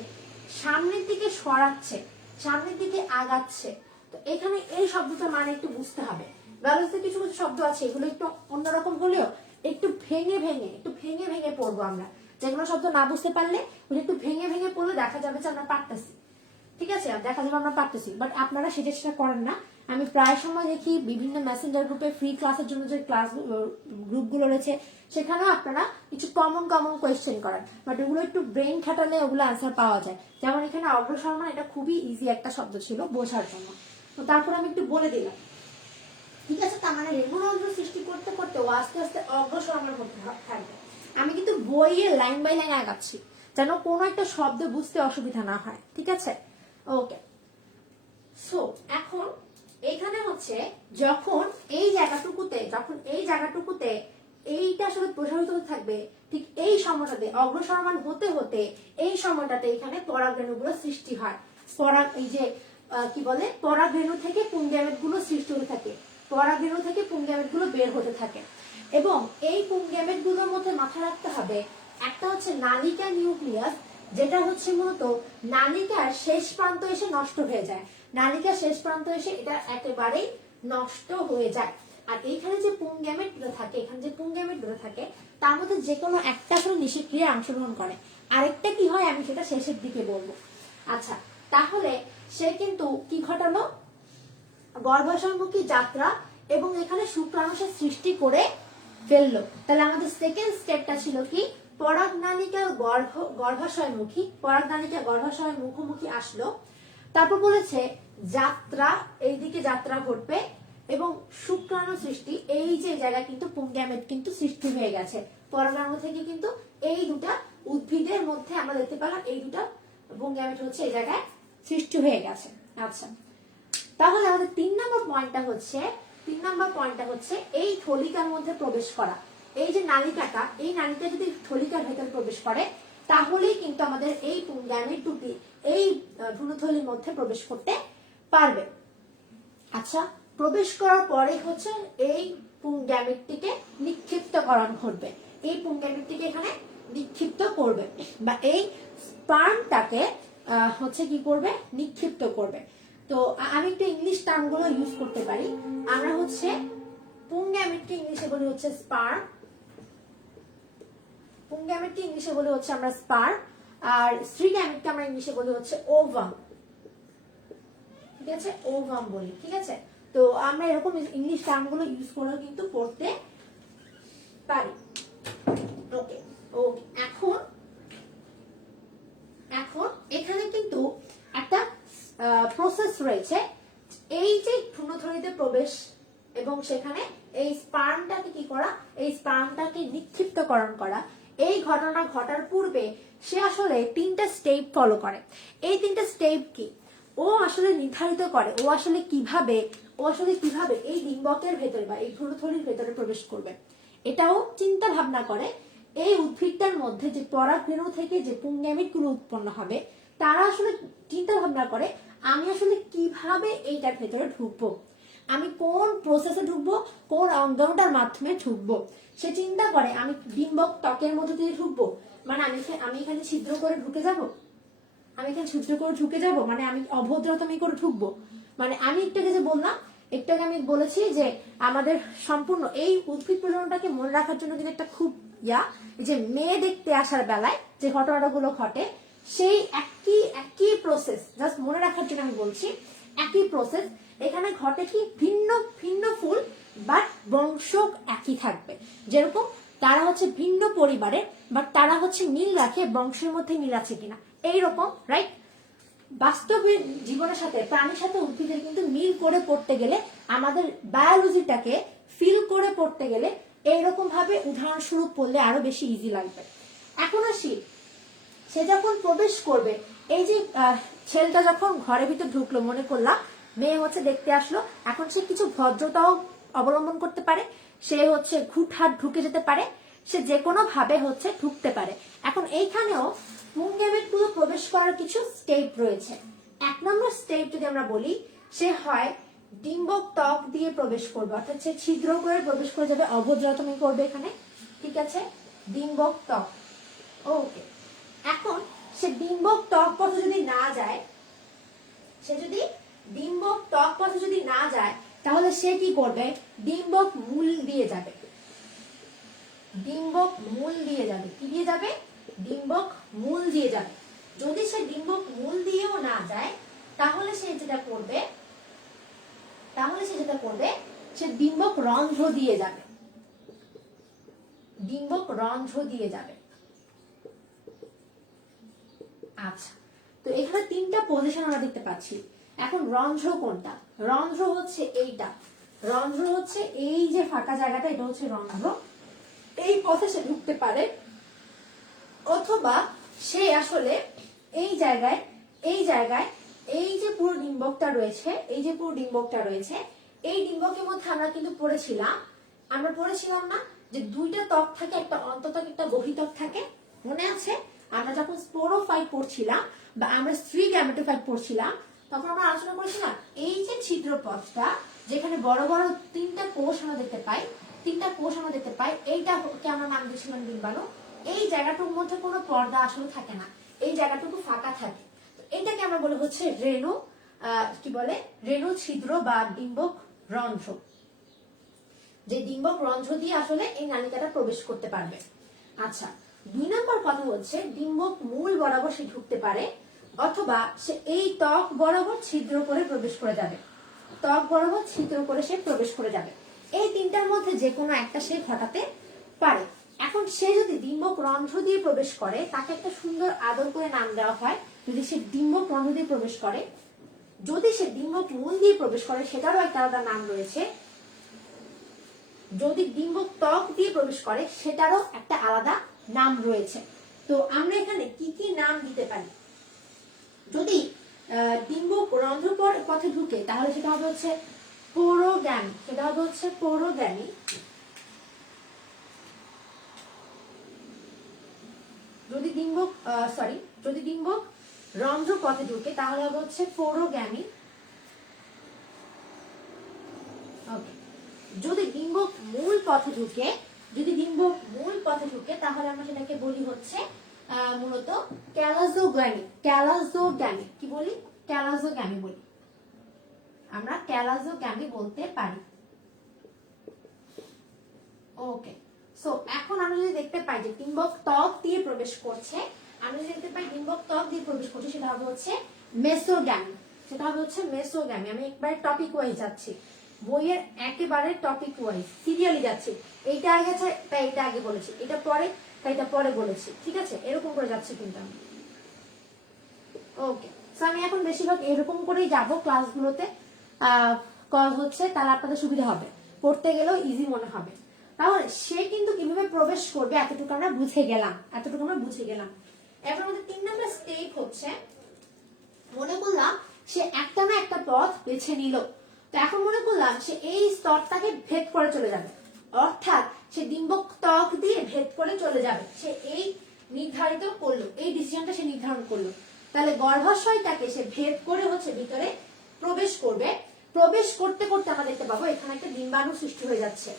সামনের দিকে সরাচ্ছে, সামনের দিকে আগাচ্ছে। তো এখানে এই শব্দটা মানে একটু বুঝতে হবে। বাংলাতে কিছু কিছু শব্দ আছে এগুলো একটু অন্যরকম হলেও একটু ভেঙে ভেঙে পড়বো আমরা, যেগুলো শব্দ না বুঝতে পারলে একটু ভেঙে ভেঙে পড়লে দেখা যাবে যে আমরা পারতেছি। ঠিক আছে, দেখা যাবে আমরা পারতেছি, বাট আপনারা সেটা করেন না। আমি প্রায় সময় দেখি বিভিন্ন মেসেঞ্জার গ্রুপে ফ্রি ক্লাসের জন্য যে ক্লাস গ্রুপগুলো রয়েছে সেখানেও আপনারা কিছু কমন কোয়েশ্চেন করেন, বাট ওগুলো একটু ব্রেন খাটালে ওগুলো আনসার পাওয়া যায়। যেমন এখানে অগ্রসরমান, এটা খুবই ইজি একটা শব্দ ছিল বোঝার জন্য, তো তারপর আমি একটু বলে দিলাম। ঠিক আছে, তার মানে রেণুরন্ধ্র সৃষ্টি করতে করতে ও আস্তে আস্তে অগ্রসরমান হতে থাকবে। আমি কিন্তু বইয়ে লাইন বাই লাইন আগাচ্ছি যেন কোনো একটা শব্দ বুঝতে অসুবিধা না হয়। ঠিক আছে, ওকে। সো এখন এখানে হচ্ছে যখন এই জায়গাটুকুতে এইটা আসলে প্রসারিত হতে থাকবে, ঠিক এই সময়টাতে অগ্রসরমান হতে হতে এই সময়টাতে এখানে পরাগরেণুগুলো সৃষ্টি হয়। এই যে কি বলে, পরাগরেণু থেকে পুংগ্যামেট গুলো সৃষ্টি হতে থাকে, পরাগরেণু থেকে পুংগ্যামেট গুলো বের হতে থাকে। এবং এই পুংগ্যামেট গুলোর মধ্যে মাথায় রাখতে হবে একটা হচ্ছে নালিকা নিউক্লিয়াস, যেটা হচ্ছে মূলত নালিকার শেষ প্রান্ত এসে নষ্ট হয়ে যায়, নালিকার শেষ প্রান্ত এসে এটা একেবারেই নষ্ট হয়ে যায়। আর এইখানে যে পুংগ্যামেট গুলো থাকে, এখানে যে পুংগ্যামেট গুলো থাকে তার মধ্যে যে কোনো একটা আসলে নিষেক ক্রিয়ায় অংশগ্রহণ করে, আরেকটা কি হয় আমি সেটা শেষের দিকে বলবো। আচ্ছা, তাহলে সে কিন্তু কি ঘটালো, গর্ভাশয়মুখী যাত্রা এবং এখানে শুক্রাণুষের সৃষ্টি করে ফেললো। তাহলে আমাদের সেকেন্ড স্টেপটা ছিল কি, পরাগনালিকা গর্ভাশয়মুখী, পরাগনালিকা গর্ভাশয়ের মুখোমুখি আসলো। তারপর বলেছে যাত্রা, এইদিকে যাত্রা ঘটবে এবং শুক্রাণু সৃষ্টি, এই যে জায়গায় কিন্তু পুংগ্যামেট কিন্তু সৃষ্টি হয়ে গেছে। পরাগাণু থেকে কিন্তু এই দুটা উদ্ভিদের মধ্যে আমরা দেখতে পেলাম এই দুটা পুংগ্যামেট হচ্ছে এই জায়গায় সৃষ্টি হয়ে গেছে। আচ্ছা, তাহলে আমাদের 3 নম্বর পয়েন্টটা হচ্ছে এই থলিকার মধ্যে প্রবেশ করা। এই যে নালিকাটা, এই নালিকা যদি থলিকার ভেতরে প্রবেশ করে তাহলেই কিন্তু আমাদের এই পুংগ্যামেট দুটি এই ভ্রূণথলির মধ্যে প্রবেশ করতে পারবে। আচ্ছা, প্রবেশ করার পরে হচ্ছে এই পুংগ্যামেটটিকে নিক্ষিপ্তকরণ ঘটবে। এই পুংগ্যামেটটিকে এখানে নিক্ষিপ্ত করবে বা এই স্পার্মটাকে হচ্ছে কি করবে, নিক্ষিপ্ত করবে। তো আমি একটু ইংলিশ টার্মগুলো ইউজ করতে পারি। আমরা হচ্ছে পুংগ্যামেটকে ইংলিশে বলি হচ্ছে স্পার্ম, পুংগ্যামেটকে ইংলিশে বলি হচ্ছে আমরা স্পার্ম, আর স্ত্রীগ্যামেটকে আমরা ইংলিশে বলি হচ্ছে ওভাম। ঠিক আছে, ওভাম বলি। ঠিক আছে, তো আমরা এরকম ইংলিশ টার্মগুলো ইউজ করে কিন্তু পড়তে পারি। ওকে ওকে, এখন এখানে কিন্তু একটা প্রসেস রয়েছে। এই যে ভ্রূণথলিতে প্রবেশ এবং সেখানে এই স্পার্মটাকে কি করা, এই স্পার্মটাকে নিক্ষিপ্তকরণ করা, এই ঘটনা ঘটার পূর্বে সে আসলে 3টা স্টেপ ফলো করে। এই 3টা স্টেপ কি, ও আসলে নির্ধারিত করে ও আসলে কিভাবে এই ডিম্বকের ভেতরে বা এই ভ্রূণথলির ভেতরে প্রবেশ করবে। এটাও চিন্তা ভাবনা করে এই উদ্ভিদটার মধ্যে যে পরাগরেণু থেকে যে পুংগ্যামেট গুলো উৎপন্ন হবে, তারা আসলে চিন্তা ভাবনা করে আমি আসলে কিভাবে এইটার ভেতরে ঢুকবো, আমি কোন প্রসেসে ঢুকবো, কোন অঙ্গনটার মাধ্যমে ঢুকবো। সে চিন্তা করে আমি ডিম্বক ত্বকের মধ্যে দিয়ে ঢুকবো, মানে আমি এখানে ছিদ্র করে ঢুকে যাব, মানে আমি অভদ্রতামি করে ঢুকবো। মানে আমি একটু আগে আমি বলেছি যে আমাদের সম্পূর্ণ এই উদ্ভিদ প্রজননটাকে মনে রাখার জন্য কিন্তু একটা খুব যে মেয়ে দেখতে আসার বেলায় যে ঘটনাগুলো ঘটে, সেই একই প্রসেস, জাস্ট মনে রাখার জন্য আমি বলছি, একই প্রসেস এখানে ঘটে। কি ভিন্ন ভিন্ন ফুল, বাট বংশ একই থাকবে। যেরকম তারা হচ্ছে ভিন্ন পরিবারের, বাট তারা হচ্ছে মিল রাখে, বংশের মধ্যে মিল আছে কিনা, এইরকম। রাইট, বাস্তবের জীবনের সাথে প্রাণীর সাথে উদ্ভিদের কিন্তু মিল করে পড়তে গেলে, আমাদের বায়োলজিটাকে ফিল করে পড়তে গেলে এইরকম ভাবে উদাহরণস্বরূপ পড়লে আরো বেশি ইজি লাগবে। এখন আসি, সে যখন প্রবেশ করবে, এই যে ছেলেটা যখন ঘরের ভিতর ঢুকলো, মনে করলাম মেয়ে হচ্ছে দেখতে আসলো, এখন সে কিছু ভদ্রতাও অবলম্বন করতে পারে, সে হচ্ছে হুটহাট ঢুকে যেতে পারে, সে যে কোনো ভাবে হচ্ছে ঢুকতে পারে। এখন এইখানেও পুংগ্যামেট গুলো প্রবেশ করার কিছু স্টেপ রয়েছে। 1 নম্বর স্টেপ যদি আমরা বলি, সে হয় ডিম্বক ত্বক দিয়ে প্রবেশ করবে, অর্থাৎ সে ছিদ্র করে প্রবেশ করে যাবে, অভদ্রতামি করবে এখানে। ঠিক আছে, ডিম্বক ত্বক। ওকে, এখন সে ডিম্বক ত্বক পথে যদি না যায়, তাহলে সে কি করবে, ডিম্বক মূল দিয়ে যাবে। ডিম্বক মূল দিয়ে যাবে। যদি সে ডিম্বক মূল দিয়েও না যায়, তাহলে সে যেটা করবে, সে ডিম্বক রন্ধ্র দিয়ে যাবে। আচ্ছা, তো এখানে 3টা পজিশন আমরা দেখতে পাচ্ছি। এখন রন্ধ্র কোনটা? রন্ধ্র হচ্ছে এইটা, রন্ধ্র হচ্ছে এই যে ফাঁকা জায়গাটা, এটা হচ্ছে রন্ধ্র। এই পথে সে ঢুকতে পারে, অথবা সে আসলে এই জায়গায় এই যে পুরো ডিম্বকটা রয়েছে, এই ডিম্বকের মধ্যে আমরা কিন্তু পড়েছিলাম না যে 2টা ত্বক থাকে, একটা অন্তত্বক একটা বহিত্বক থাকে, মনে আছে? আমরা যখন স্পোরোফাইট পড়ছিলাম বা আমরা স্ত্রী গ্যামেটোফাইট পড়ছিলাম, তখন আমরা আলোচনা করেছিলাম এই যে ছিদ্রপথটা, যেখানে বড় বড় 3টা কোষ আমরা দেখতে পাই, এইটাকে আমরা নাম দিয়েছিলাম ডিম্বাণু। এই জায়গাটুকুর মধ্যে কোনো পর্দা আসলে থাকে না, এই জায়গাটুকু ফাঁকা থাকে। এটাকে আমরা বলে হচ্ছে রেণু ছিদ্র বা ডিম্বক রন্ধ্র, যে ডিম্বক রন্ধ্র দিয়ে আসলে এই নালিকাটা প্রবেশ করতে পারবে। আচ্ছা, 2 নম্বর কথা হচ্ছে ডিম্বক মূল বরাবর সে ঢুকতে পারে, অথবা সে এই ত্বক বরাবর ছিদ্র করে প্রবেশ করে যাবে। ত্বক বরাবর ছিদ্র করে সে প্রবেশ করে যাবে। এই তিনটার মধ্যে যে কোনো একটা সে ঘটাতে পারে। এখন সে যদি ডিম্বক রন্ধ্র দিয়ে প্রবেশ করে তাকে একটা সুন্দর আদর করে নাম দেওয়া হয়। যদি সে ডিম্বক রন্ধ্র দিয়ে প্রবেশ করে, যদি সে ডিম্বক মূল দিয়ে প্রবেশ করে সেটারও একটা আলাদা নাম রয়েছে। যদি ডিম্বক ত্বক দিয়ে প্রবেশ করে সেটারও একটা আলাদা নাম রয়েছে। তো আমরা এখানে কি কি নাম দিতে পারি? যদি ডিম্বক রন্ধ্র পথে ঢুকে তাহলে সেটা হবে হচ্ছে পোরোগ্যামি, সেটা হবে হচ্ছে পোরোগ্যামি। যদি ডিম্বক যদি ডিম্বক রন্ধ্র পথে ঢুকে তাহলে হবে হচ্ছে পোরোগ্যামি। ওকে, যদি ডিম্বক মূল পথে ঢুকে, যদি ডিম্বক মূল পথে ঢুকে তাহলে আমরা সেটাকে বলি হচ্ছে মূলত ক্যালাজোগ্যামি। ক্যালাজোগ্যামি কি বলি? ক্যালাজোগ্যামি বলি, আমরা ক্যালাজোগ্যামি বলতে পারি। ওকে, সো এখন আমরা যদি দেখতে পাই যে ডিম্বক ত্বক দিয়ে প্রবেশ করছে, আমরা যদি দেখতে পাই ডিম্বক ত্বক দিয়ে প্রবেশ করছে সেটা হবে হচ্ছে মেসোগ্যামি, সেটা হবে হচ্ছে মেসোগ্যামি। আমি একবারে টপিক ওয়াইজ যাচ্ছি, বইয়ের একেবারে টপিক ওয়াইজ সিরিয়ালি যাচ্ছি। এইটা আগে আছে তাই এটা আগে বলেছি, এটা পরে তাই এটা পরে বলেছি, ঠিক আছে? এরকম করে যাচ্ছি কিন্তু আমি। ওকে, সো আমি এখন বেশিরভাগ এরকম করেই যাব ক্লাসগুলোতে, কজ হচ্ছে তাহলে আপনাদের সুবিধা হবে, পড়তে গেলেও ইজি মনে হবে। তাহলে সে কিন্তু কিভাবে প্রবেশ করবে এতটুকু আমরা বুঝে গেলাম, এতটুকু আমরা বুঝে গেলাম। এবার আমাদের 3 নম্বর স্টেপ হচ্ছে, মনে করলাম সে একটা না একটা পথ বেছে নিল। তো এখন মনে করলাম সে এই স্তরটাকে ভেদ করে চলে যাবে, অর্থাৎ সে ডিম্বক ত্বক দিয়ে ভেদ করে চলে যাবে। সে এই নির্ধারিত করলো, এই ডিসিশনটা সে নির্ধারণ করলো। তাহলে গর্ভাশয়টাকে সে ভেদ করে হচ্ছে ভিতরে প্রবেশ করবে। প্রবেশ করতে করতে আমরা দেখতে পাবো এখানে একটা ডিম্বাণু সৃষ্টি হয়ে যাচ্ছে।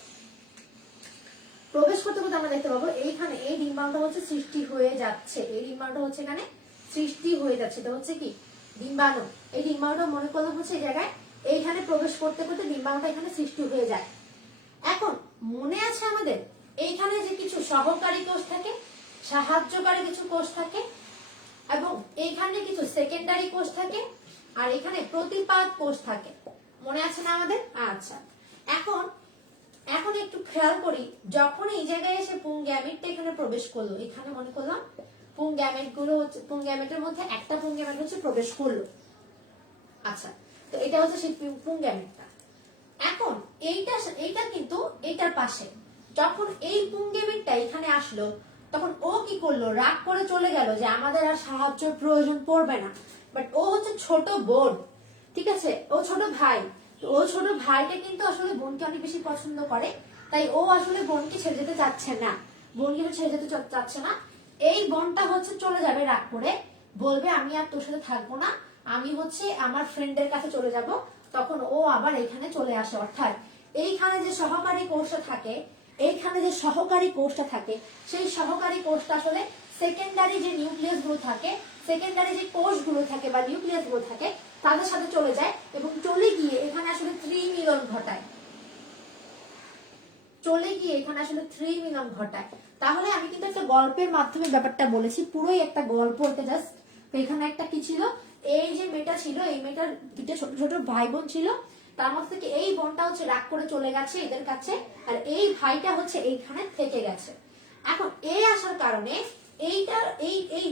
প্রবেশ করতে করতে আমরা দেখতে পাবো এইখানে এই ডিম্বাণুটা হচ্ছে সৃষ্টি হয়ে যাচ্ছে, এই ডিম্বাণুটা হচ্ছে এখানে সৃষ্টি হয়ে যাচ্ছে। এটা হচ্ছে কি? ডিম্বাণু। এই ডিম্বাণুটা মনে করলাম হচ্ছে এই জায়গায়, এইখানে প্রবেশ করতে করতে ডিম্বাণুটা এখানে সৃষ্টি হয়ে যায়। এখন মনে আছে আমাদের এইখানে যে কিছু সহকারী কোষ থাকে, সাহায্যকারী কিছু কোষ থাকে, এবং এইখানে কিছু সেকেন্ডারি কোষ থাকে, আর এখানে প্রতিপাদ কোষ থাকে, মনে আছে না আমাদের? আচ্ছা, এখন এখন একটু খেয়াল করি, যখন এই জায়গায় এসে পুংগ্যামেটটা এখানে প্রবেশ করলো, এখানে মনে করলাম পুংগ্যামেট গুলো হচ্ছে, পুংগ্যামেটের মধ্যে একটা পুংগ্যামেট হচ্ছে প্রবেশ করলো। আচ্ছা, তো এটা হচ্ছে সেই পুংগ্যামেটটা। এখন এইটা কিন্তু এইটার পাশে, যখন এই পুংগ্যামেটটা এখানে আসলো তখন ও কি করলো? রাগ করে চলে গেল যে আমাদের আর সাহায্যের প্রয়োজন পড়বে না। বাট ও হচ্ছে ছোট বোন, ঠিক আছে? ও ছোট ভাই, তো ও ছোট ভাইটা কিন্তু আসলে বোনকে অনেক বেশি পছন্দ করে, তাই ও আসলে বোনকে ছেড়ে যেতে চাচ্ছে না, বোনকে ছেড়ে যেতে চাচ্ছে না। এই বোনটা হচ্ছে চলে যাবে রাগ করে, বলবে আমি আর তোর সাথে থাকবো না, আমি হচ্ছে আমার ফ্রেন্ডের কাছে চলে যাব। তখন ও আবার এখানে চলে আসে, অর্থাৎ এইখানে যে সহকারী কোষটা থাকে, এইখানে যে সহকারী কোষটা থাকে, সেই সহকারী কোষটা আসলে সেকেন্ডারি যে নিউক্লিয়াস গুলো থাকে, সেকেন্ডারি যে কোষগুলো থাকে বা নিউক্লিয়াস গুলো থাকে তাদের সাথে চলে যায়, এবং চলে গিয়ে এখানে আসলে ত্রিমিলন ঘটায়, চলে গিয়ে এখানে আসলে ত্রিমিলন ঘটায়। তাহলে আমি কিন্তু একটা গল্পের মাধ্যমে ব্যাপারটা বলেছি, পুরোই একটা গল্প, এটা জাস্ট। তো এখানে একটা কি ছিল, এই যে মেয়েটা ছিল, এই মেয়েটার দুটো ছোট ছোট ভাই বোন ছিল, তার মধ্যে থেকে এই বোনটা হচ্ছে রাগ করে চলে গেছে এদের কাছে, আর এই ভাইটা হচ্ছে এইখানে থেকে গেছে। এখন এই আসার কারণে এইটার এই এই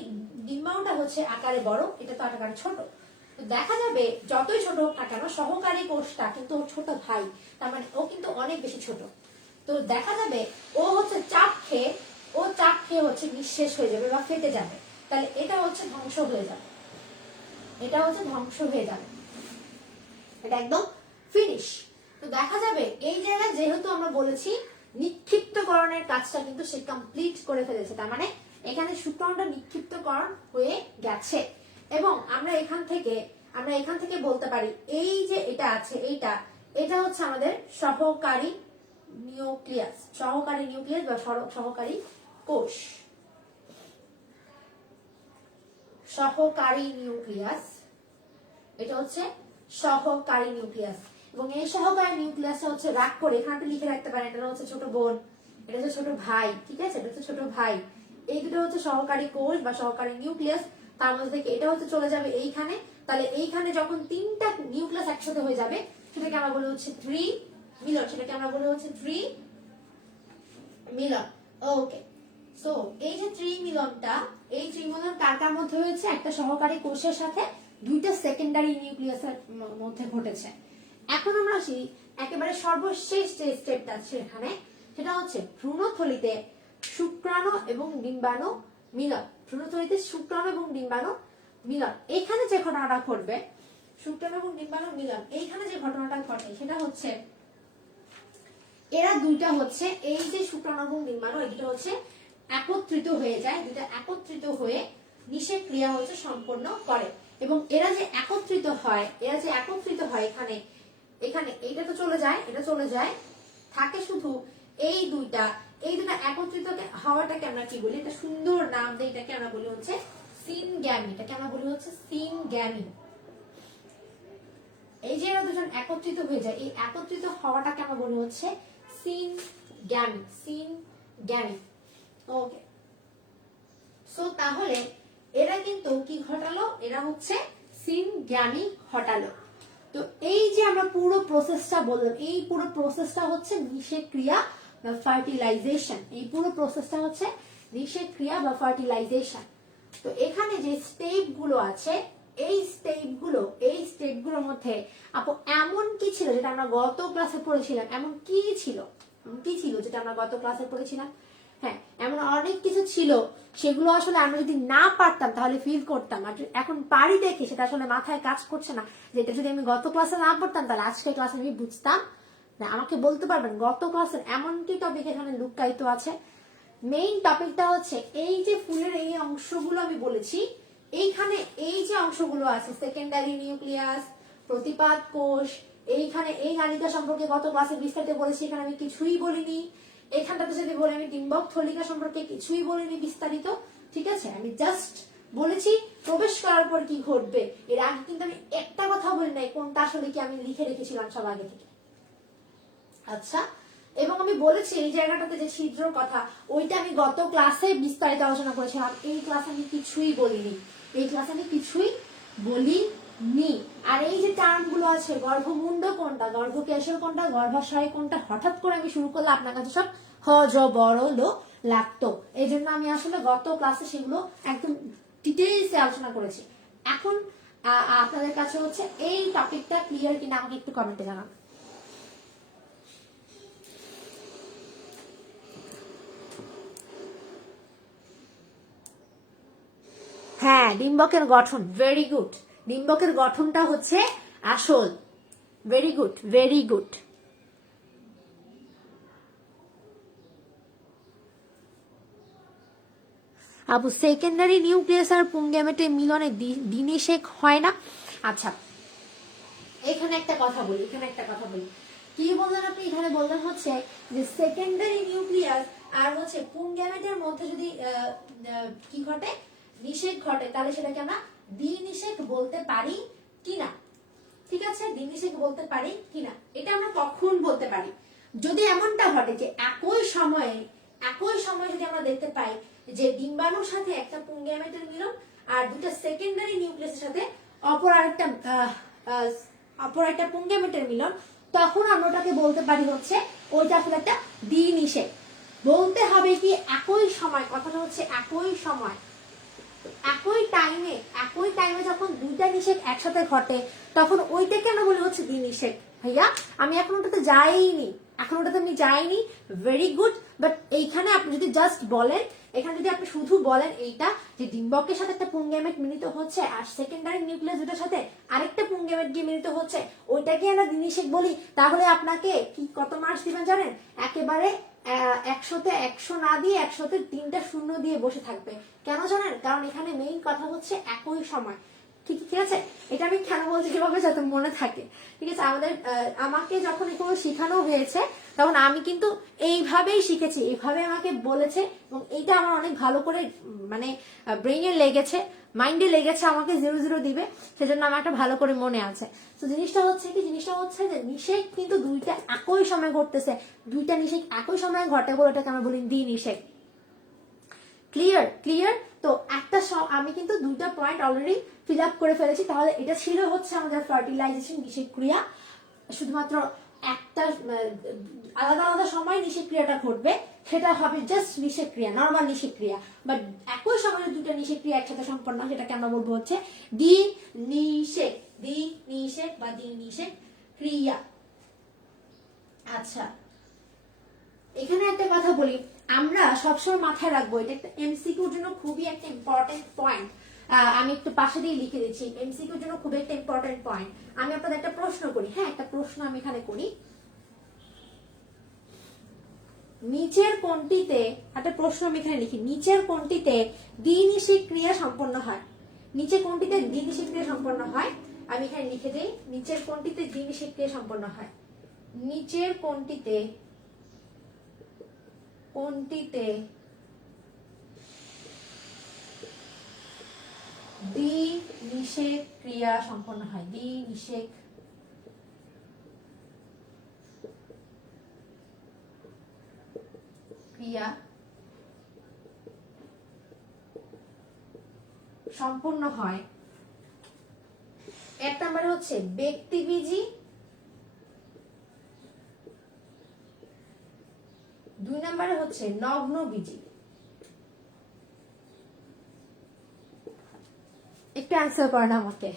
ডিম্বাণুটা হচ্ছে আকারে বড়, এটা তো আকারে ছোট। তো দেখা যাবে যতই ছোট হোক না কেন সহকারী কোষটা কিন্তু ওর ছোট ভাই, তার মানে ও কিন্তু অনেক বেশি ছোট। তো দেখা যাবে ও হচ্ছে চাপ খেয়ে হচ্ছে নিঃশেষ হয়ে যাবে বা ফেটে যাবে। তাহলে এটা হচ্ছে ধ্বংস হয়ে যাবে, এটা হচ্ছে ধ্বংস হয়ে যাবে, এটা একদম ফিনিশ। তো দেখা যাবে এই জায়গায় যেহেতু আমরা বলেছি নিক্ষিপ্তকরণের কাজটা কিন্তু সে কমপ্লিট করে ফেলেছে, তার মানে এখানে শুক্রাণুটা নিক্ষিপ্তকরণ হয়ে গেছে। এবং আমরা এখান থেকে বলতে পারি এই যে এটা আছে, এটা হচ্ছে আমাদের সহকারী নিউক্লিয়াস, বা সহকারী কোষ, সহকারী নিউক্লিয়াস, এটা হচ্ছে সহকারী নিউক্লিয়াস। এবং এই সহকারী নিউক্লিয়াস হচ্ছে রাগ করে এখানে লিখে রাখতে পারেন, এটা হচ্ছে ছোট বোন, এটা হচ্ছে ছোট ভাই, ঠিক আছে? এটা হচ্ছে ছোট ভাই, এই দুটো হচ্ছে সহকারী কোষ বা সহকারী নিউক্লিয়াস। তার মধ্যে থেকে এটা হচ্ছে চলে যাবে এইখানে, তাহলে এইখানে যখন তিনটা নিউক্লিয়াস একসাথে হয়ে যাবে সেটাকে আমরা বলি হচ্ছে থ্রি মিলন, সেটাকে আমরা বলি হচ্ছে থ্রি মিলন। ওকে, সো এই যে থ্রি মিলনটা, এই থ্রি মিলন কার কার মধ্যে হয়েছে? একটা সহকারী কোষের সাথে দুইটা সেকেন্ডারি নিউক্লিয়াসের মধ্যে ঘটেছে। এখন আমরা আসি একেবারে সর্বশেষ যে স্টেপটা আছে এখানে, সেটা হচ্ছে ভ্রূণথলিতে শুক্রাণু এবং ডিম্বাণু মিলন। ভ্রূণথলিতে শুক্রাণু এবং ডিম্বাণু মিলন, এইখানে যে ঘটনাটা ঘটবে, শুক্রাণু এবং ডিম্বাণু মিলন, এইখানে যে ঘটনাটা ঘটে সেটা হচ্ছে এরা দুইটা হচ্ছে, এই যে শুক্রাণু এবং ডিম্বাণু এই দুটো হচ্ছে একত্রিত হয়ে যায়, দুইটা একত্রিত হয়ে নিষেক ক্রিয়া হচ্ছে সম্পন্ন করে। এবং এরা যে একত্রিত হয়, এখানে এখানে এইটা তো চলে যায়, এটা চলে যায়, থাকে শুধু এই দুইটা একত্রিত হওয়াটাকে আমরা কি বলি? এটা সুন্দর নাম দিয়ে এটাকে আমরা বলি হচ্ছে সিনগ্যামি। এটাকে আমরা বলি হচ্ছে সিনগ্যামি। এই যে এরা দুজন একত্রিত হয়ে যায়, এই একত্রিত হওয়াটাকে আমরা বলি হচ্ছে সিনগ্যামি, সিনগ্যামি। ওকে, সো তাহলে এরা কিন্তু কি ঘটালো? এরা হচ্ছে সিনগ্যামি ঘটালো। তো এই যে আমরা পুরো প্রসেসটা বললাম, এই পুরো প্রসেসটা হচ্ছে নিষেক ক্রিয়া বা ফার্টিলাইজেশন। এই পুরো প্রসেসটা হচ্ছে নিষেক ক্রিয়া বা ফার্টিলাইজেশন। তো এখানে যে স্টেপ গুলো আছে, এই স্টেপগুলোর মধ্যে আপু এমন কি ছিল যেটা আমরা গত ক্লাসে পড়েছিলাম? এমন কি ছিল যেটা আমরা গত ক্লাসে পড়েছিলাম? হ্যাঁ, এমন অনেক কিছু ছিল, সেগুলো আসলে আমরা যদি না পারতাম তাহলে ফিল করতাম, আর এখন পারি দেখে সেটা আসলে মাথায় কাজ করছে না। যেটা যদি আমি গত ক্লাসে না পড়তাম তাহলে আজকের ক্লাসে আমি বুঝতাম না। আমাকে বলতে পারবেন গত ক্লাসের এমন কি টপিক এখানে লুকায়িত আছে? মেইন টপিকটা হচ্ছে এই যে ফুলের এই অংশগুলো আমি বলেছি, এইখানে এই যে অংশগুলো আছে, সেকেন্ডারি নিউক্লিয়াস, প্রতিপাদ কোষ, এইখানে এই নালিকা সম্পর্কে গত ক্লাসে বিস্তারিত বলেছি, এখানে আমি কিছুই বলিনি। এখানটাতে যদি বলি আমি ডিম্বক থলিকা সম্পর্কে কিছুই বলিনি বিস্তারিত, ঠিক আছে? আমি জাস্ট বলেছি প্রবেশ করার পর কি ঘটবে। এর আগে কিন্তু আমি একটা কথা বলি নাই কোনটা আসলে কি আমি লিখে রেখেছিলাম সব আগে থেকে। আচ্ছা, এবং আমি বলেছি এই জায়গাটাতে যে ছিদ্র কথা, ওইটা আমি গত ক্লাসে বিস্তারিত আলোচনা করেছিলাম। এই ক্লাসে আমি কিছুই বলিনি, আর এই যে টার্ম গুলো আছে, গর্ভমুণ্ড কোনটা, গর্ভকেশর কোনটা, গর্ভাশয় কোনটা, হঠাৎ করে আমি শুরু করলে আপনার কাছে সব বড় লাগতো। এই জন্য আমি আসলে গত ক্লাসে সেগুলো একদম ডিটেইলসে আলোচনা করেছি। এখন আপনাদের কাছে হচ্ছে এই টপিকটা ক্লিয়ার কিনা আমাকে একটু কমেন্টে জানান। হ্যাঁ, ডিম্বকের গঠন, ভেরি গুড। ডিম্বকের গঠনটা হচ্ছে আসল। Very good, very good. আপু সেকেন্ডারি নিউক্লিয়াস আর পুংগ্যামেটের মিলনে ডিনিশেক হয় না? আচ্ছা, এখানে একটা কথা বলি, কি বললেন আপনি? এখানে বললেন হচ্ছে যে সেকেন্ডারি নিউক্লিয়াস আর হচ্ছে পুংগ্যামেটের মধ্যে যদি কি ঘটে, নিষেক ঘটে, তাহলে সেটাকে আমরা দ্বিনিষেক বলতে পারি কিনা? ঠিক আছে, দ্বিনিষেক বলতে পারি কিনা, এটা আমরা কখন বলতে পারি? যদি এমনটা ঘটে যে একই সময়ে যদি আমরা দেখতে পাই যে ডিম্বাণুর সাথে একটা পুংগ্যামেটের মিলন আর দুটো সেকেন্ডারি নিউক্লিয়াসের সাথে অপর একটা পুংগ্যামেটের মিলন, তখন আমরা ওটাকে বলতে পারি হচ্ছে ওইটা আসলে একটা দ্বিনিষেক। বলতে হবে কি একই সময়, কথাটা হচ্ছে একই সময়, একই টাইমে যখন দুইটা নিষেক একসাথে ঘটে তখন ওইটাকে আমরা বলি হচ্ছে দ্বিনিষেক। ভাইয়া আমি এখন ওটাতে যাইনি, ভেরি গুড। বাট এইখানে আপনি যদি জাস্ট বলেন, এখানে যদি আপনি শুধু বলেন এইটা যে ডিম্বকের সাথে একটা পুংগ্যামেট মিলিত হচ্ছে আর সেকেন্ডারি নিউক্লিয়াস দুটোর সাথে আরেকটা পুংগ্যামেট গিয়ে মিলিত হচ্ছে, ওইটাকে আমরা দ্বিনিষেক বলি, তাহলে আপনাকে কি কত মার্কস দিবেন জানেন? একেবারে 100-তে 100 না দিয়ে 100-তে 3টা শূন্য দিয়ে বসে থাকবে। কেন জানেন? কারণ এখানে মেইন কথা হচ্ছে একই সময়। ঠিক আছে, এটা আমি কেন বলছি যেভাবে যাতে মনে থাকে। ঠিক আছে, আমাকে যখন এগুলো শেখানো হয়েছে তখন আমি কিন্তু এইভাবেই শিখেছি, এইভাবে আমাকে বলেছে এবং এটা আমার অনেক ভালো করে মানে ব্রেইনে লেগেছে, মাইন্ডে লেগেছে, আমাকে 0-0 দিবে, সেজন্য আমার একটা ভালো করে মনে আছে। তো জিনিসটা হচ্ছে যে নিষেক কিন্তু দুইটা একই সময় ঘটতেছে, দুইটা নিষেক একই সময় ঘটে বলে ওটাকে আমরা বলি দ্বিনিষেক। ক্লিয়ার? তো আমি কিন্তু দুইটা পয়েন্ট অলরেডি ফিল আপ করে ফেলেছি। তাহলে এটা ছিল হচ্ছে আমাদের ফার্টিলাইজেশন নিষেক ক্রিয়া। শুধুমাত্র একটা আলাদা আলাদা সময় নিষেক ক্রিয়াটা ঘটবে, সেটা হবে জাস্ট নিষেক ক্রিয়া, নর্মাল নিষেক ক্রিয়া। বাট একই সময়ে দুটো নিষেক ক্রিয়া একসাথে সম্পন্ন, সেটাকে আমরা বলবো হচ্ছে দ্বি নিষেক বা দ্বি নিষেক ক্রিয়া। আচ্ছা, এখানে একটা কথা বলি, আমরা সবসময় মাথায় রাখবো, এটা একটা এমসিকিউর জন্য খুবই একটা ইম্পর্টেন্ট পয়েন্ট। আমি একটু পাশে দিয়ে লিখে দিচ্ছি, এমসিকিউর জন্য খুবই একটা ইম্পর্টেন্ট পয়েন্ট। আমি আপনাদের একটা প্রশ্ন করি, হ্যাঁ একটা প্রশ্ন আমি এখানে করি, নিচের কোনটিতে, একটা প্রশ্ন আমি এখানে লিখি, নিচের কোনটিতে দ্বিনিষেক ক্রিয়া সম্পন্ন হয়? নিচে কোনটিতে দ্বিনিষেক ক্রিয়া সম্পন্ন হয়? আমি এখানে লিখে দিই, নিচের কোনটিতে দ্বিনিষেক ক্রিয়া সম্পন্ন হয়? নিচের কোনটিতে দ্বিনিষেক ক্রিয়া সম্পন্ন হয়? দ্বিনিষেক ক্রিয়া সম্পূর্ণ হয়। এক নম্বরে হচ্ছে ব্যক্তিবীজী, দুই নম্বরে হচ্ছে নগ্নবীজী। একটু অ্যান্সার করেন আমাকে।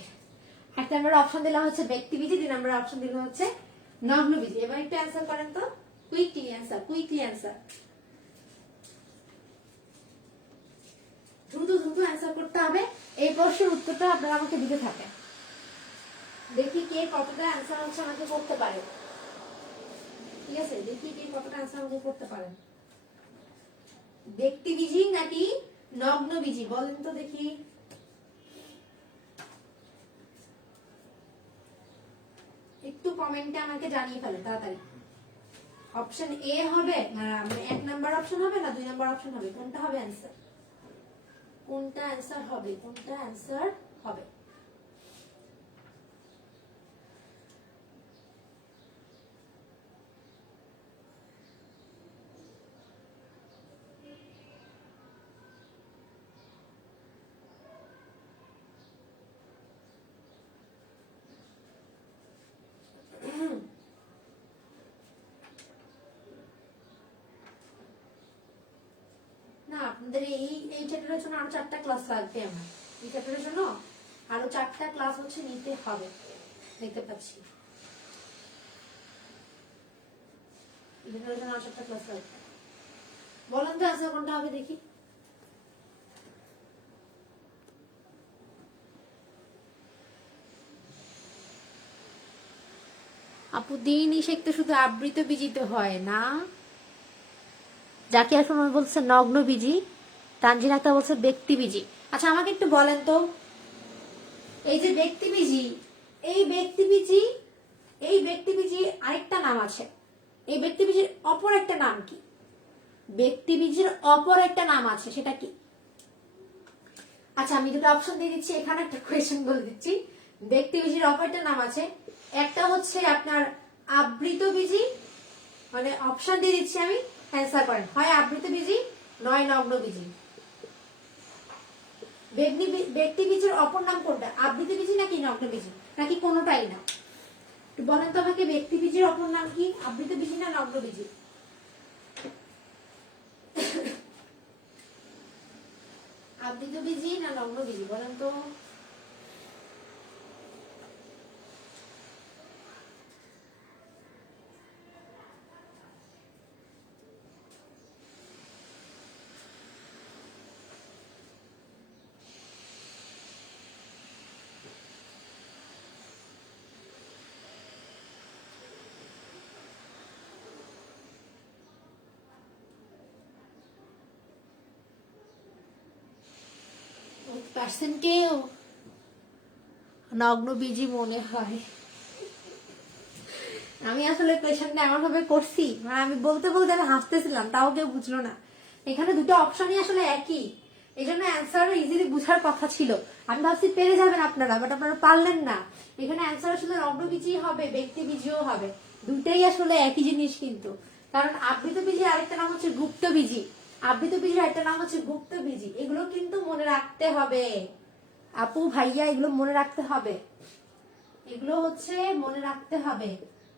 এক নম্বরে অপশন দিলাম হচ্ছে ব্যক্তিবীজী, দুই নম্বরে অপশন দিলাম হচ্ছে নগ্নবীজী। এবার একটু অ্যান্সার করেন তো, কুইকলি অ্যান্সার। দ্রুত অ্যান্সার করতে হবে। এই প্রশ্নের উত্তরটা আপনারা আমাকে দিতে থাকেন, দেখি কে কতটা অ্যান্সার হচ্ছে আমাকে করতে পারে। ঠিক আছে, দেখি কে কতটা অ্যান্সার আমাকে করতে পারেন। ব্যক্তিবীজী নাকি নগ্নবীজী বলেন তো দেখি। একটু কমেন্টে আমাকে জানিয়ে ফেলে তাড়াতাড়ি। অপশন এ হবে না, এক নাম্বার অপশন হবে না দুই নাম্বার অপশন হবে, কোনটা হবে অ্যান্সার? কোনটা অ্যান্সার হবে? না, আপনাদের এই চ্যাপ্টারের জন্য আরো 4টা ক্লাস লাগবে। আমার এই চ্যাপ্টারের জন্য আরো 4টা ক্লাস হচ্ছে নিতে হবে, দেখতে পাচ্ছি। জন্য আরো 4টা ক্লাস লাগবে। বলেন তো আনসার কোনটা হবে দেখি। আপু দ্বিনিষেক তো শুধু আবৃত বীজিত হয় না, জাকিয়া সুমন বলছে নগ্নবীজী, তানজিন আক্তার বলছে ব্যক্তিবীজী। আচ্ছা আমাকে একটু বলেন তো, এই যে ব্যক্তিবীজী, এই ব্যক্তিবীজী আরেকটা নাম আছে, এই ব্যক্তিবীজীর অপর একটা নাম কি? ব্যক্তিবীজীর অপর একটা নাম আছে, সেটা কি? আচ্ছা আমি দুটো অপশন দিয়ে দিচ্ছি, এখানে একটা কোয়েশ্চেন বলে দিচ্ছি। ব্যক্তিবীজীর অপর একটা নাম আছে, একটা হচ্ছে আপনার আবৃতবীজী, মানে অপশন দিয়ে দিচ্ছি আমি, অ্যান্সার করেন, হয় আবৃতবীজী নয় নগ্নবীজী। ব্যক্তিবীজের অপর নাম কোনটা? আবৃতবীজী নাকি নগ্নবীজী নাকি কোনোটাই না? বলেন তো আমাকে, ব্যক্তিবীজের অপর নাম কি? আবৃতবীজী না নগ্নবীজী? আবৃতবীজী না নগ্নবীজী বলেন তো। কেউ নগ্নবীজী মনে হয়। আমি আসলে কোয়েশ্চেনটা এমন ভাবে করছি, মানে আমি বলতে আমি হাসতেছিলাম, তাও কেউ বুঝলো না। এখানে দুটো অপশনই আসলে একই, এই জন্য অ্যান্সার ইজিলি বুঝার কথা ছিল। আমি ভাবছি পেরে যাবেন আপনারা, বাট আপনারা পারলেন না। এখানে অ্যান্সার আসলে নগ্নবীজী হবে, ব্যক্তিবীজীও হবে, দুটাই আসলে একই জিনিস কিন্তু। কারণ আবৃতবীজী আরেকটা নাম হচ্ছে গুপ্তবীজী। আবৃত বীজের একটা নাম হচ্ছে গুপ্ত বীজি। এগুলো কিন্তু মনে রাখতে হবে আপু ভাইয়া, এগুলো মনে রাখতে হবে, এগুলো হচ্ছে মনে রাখতে হবে,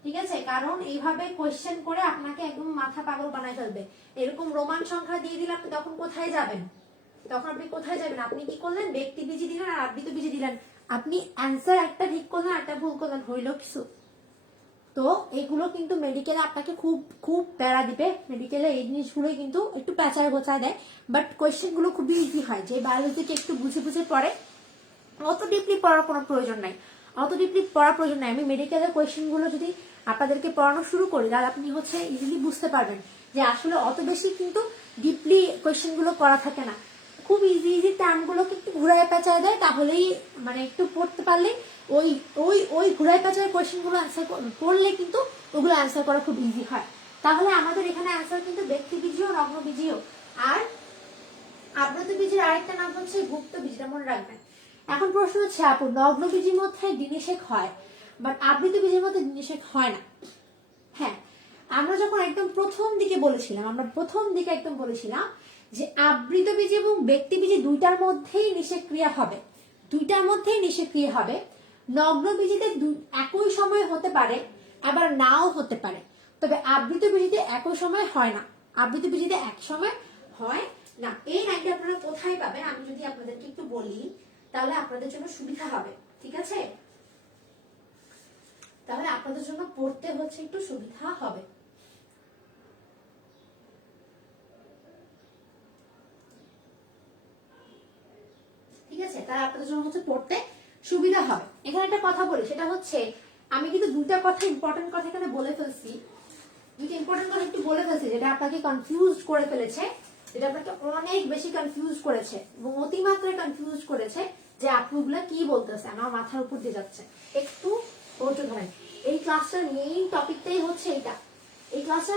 ঠিক আছে? কারণ এইভাবে কোয়েশ্চেন করে আপনাকে একদম মাথা পাগল বানায় ফেলবে। এরকম রোমান সংখ্যা দিয়ে দিলে আপনি তখন কোথায় যাবেন? তখন আপনি কোথায় যাবেন? আপনি কি করলেন? ব্যক্তি বীজি দিলেন আর আবৃত বীজি দিলেন, আপনি অ্যান্সার একটা ঠিক করলেন একটা ভুল করলেন, হইল কিছু? তো এগুলো কিন্তু মেডিকেলে আপনাকে খুব খুব প্যারা দিবে। মেডিকেলে এই জিনিসগুলোই কিন্তু একটু প্যাঁচায় গোছায় দেয়, বাট কোয়েশ্চেন গুলো খুবই ইজি হয়। যে বায়োলজিকে একটু বুঝে বুঝে পড়ে, অত ডিপলি পড়ার কোনো প্রয়োজন নাই, অত ডিপলি পড়ার প্রয়োজন নাই। আমি মেডিকেলের কোয়েশ্চেন গুলো যদি আপনাদেরকে পড়ানো শুরু করি, তাহলে আপনি হচ্ছে ইজিলি বুঝতে পারবেন যে আসলে অত বেশি কিন্তু ডিপলি কোয়েশ্চেন গুলো করা থাকে না। খুব ইজি ইজি টার্মগুলোকে একটু ঘুরায় পেঁচায় দেয়, তাহলেই মানে একটু পড়তে পারলে ওই ওই ওই ঘুরায় পেঁচায় কোয়েশ্চেন গুলো অ্যান্সার পড়লে কিন্তু ওগুলো অ্যান্সার করা খুব ইজি হয়। তাহলে আমাদের এখানে অ্যান্সার কিন্তু ব্যক্তি বীজীয়, নগ্ন বীজীয়। আর আবৃত বীজের আরেকটা নাম হচ্ছে গুপ্ত বীজ, এটা মনে রাখবেন। এখন প্রশ্ন হচ্ছে আপু, নগ্ন বীজের মধ্যে ডিনিশেক হয়, বাট আবৃত বীজের মধ্যে ডিনিশেক হয় না। হ্যাঁ, আমরা যখন একদম প্রথম দিকে বলেছিলাম, যে আবৃত বীজ এবং ব্যক্তি বীজ দুইটার মধ্যেই নিষেক ক্রিয়া হবে, দুইটার মধ্যেই নিষেক ক্রিয়া হবে। নগ্ন বীজিতে একই সময় হতে পারে, আবার নাও হতে পারে, তবে আবৃত বীজিতে একই সময় হয় না, আবৃত বীজিতে এক সময় হয় না। এই লাইনটা আপনারা কোথায় পাবেন আমি যদি আপনাদেরকে একটু বলি, তাহলে আপনাদের জন্য সুবিধা হবে, ঠিক আছে? তাহলে আপনাদের জন্য পড়তে হচ্ছে একটু সুবিধা হবে। ঠিক আছে, তাহলে আপনাদের জন্য হচ্ছে পড়তে সুবিধা হবে। এখানে একটা কথা বলি, সেটা হচ্ছে আমি কিন্তু দুটা কথা, ইম্পর্টেন্ট কথা এখানে বলে ফেলছি, দুটো ইম্পর্টেন্ট কথা একটু বলে ফেলছি, যেটা আপনাকে কনফিউজ করে ফেলেছে, যেটা আপনাকে অনেক বেশি কনফিউজ করেছে এবং অতিমাত্রায় কনফিউজ করেছে যে আপুগুলা কি বলতেছে, আমার মাথার উপর দিয়ে যাচ্ছে। একটু ধৈর্য ধরেন, এই ক্লাসটার মেইন টপিকটাই হচ্ছে এইটা। এই ক্লাসটা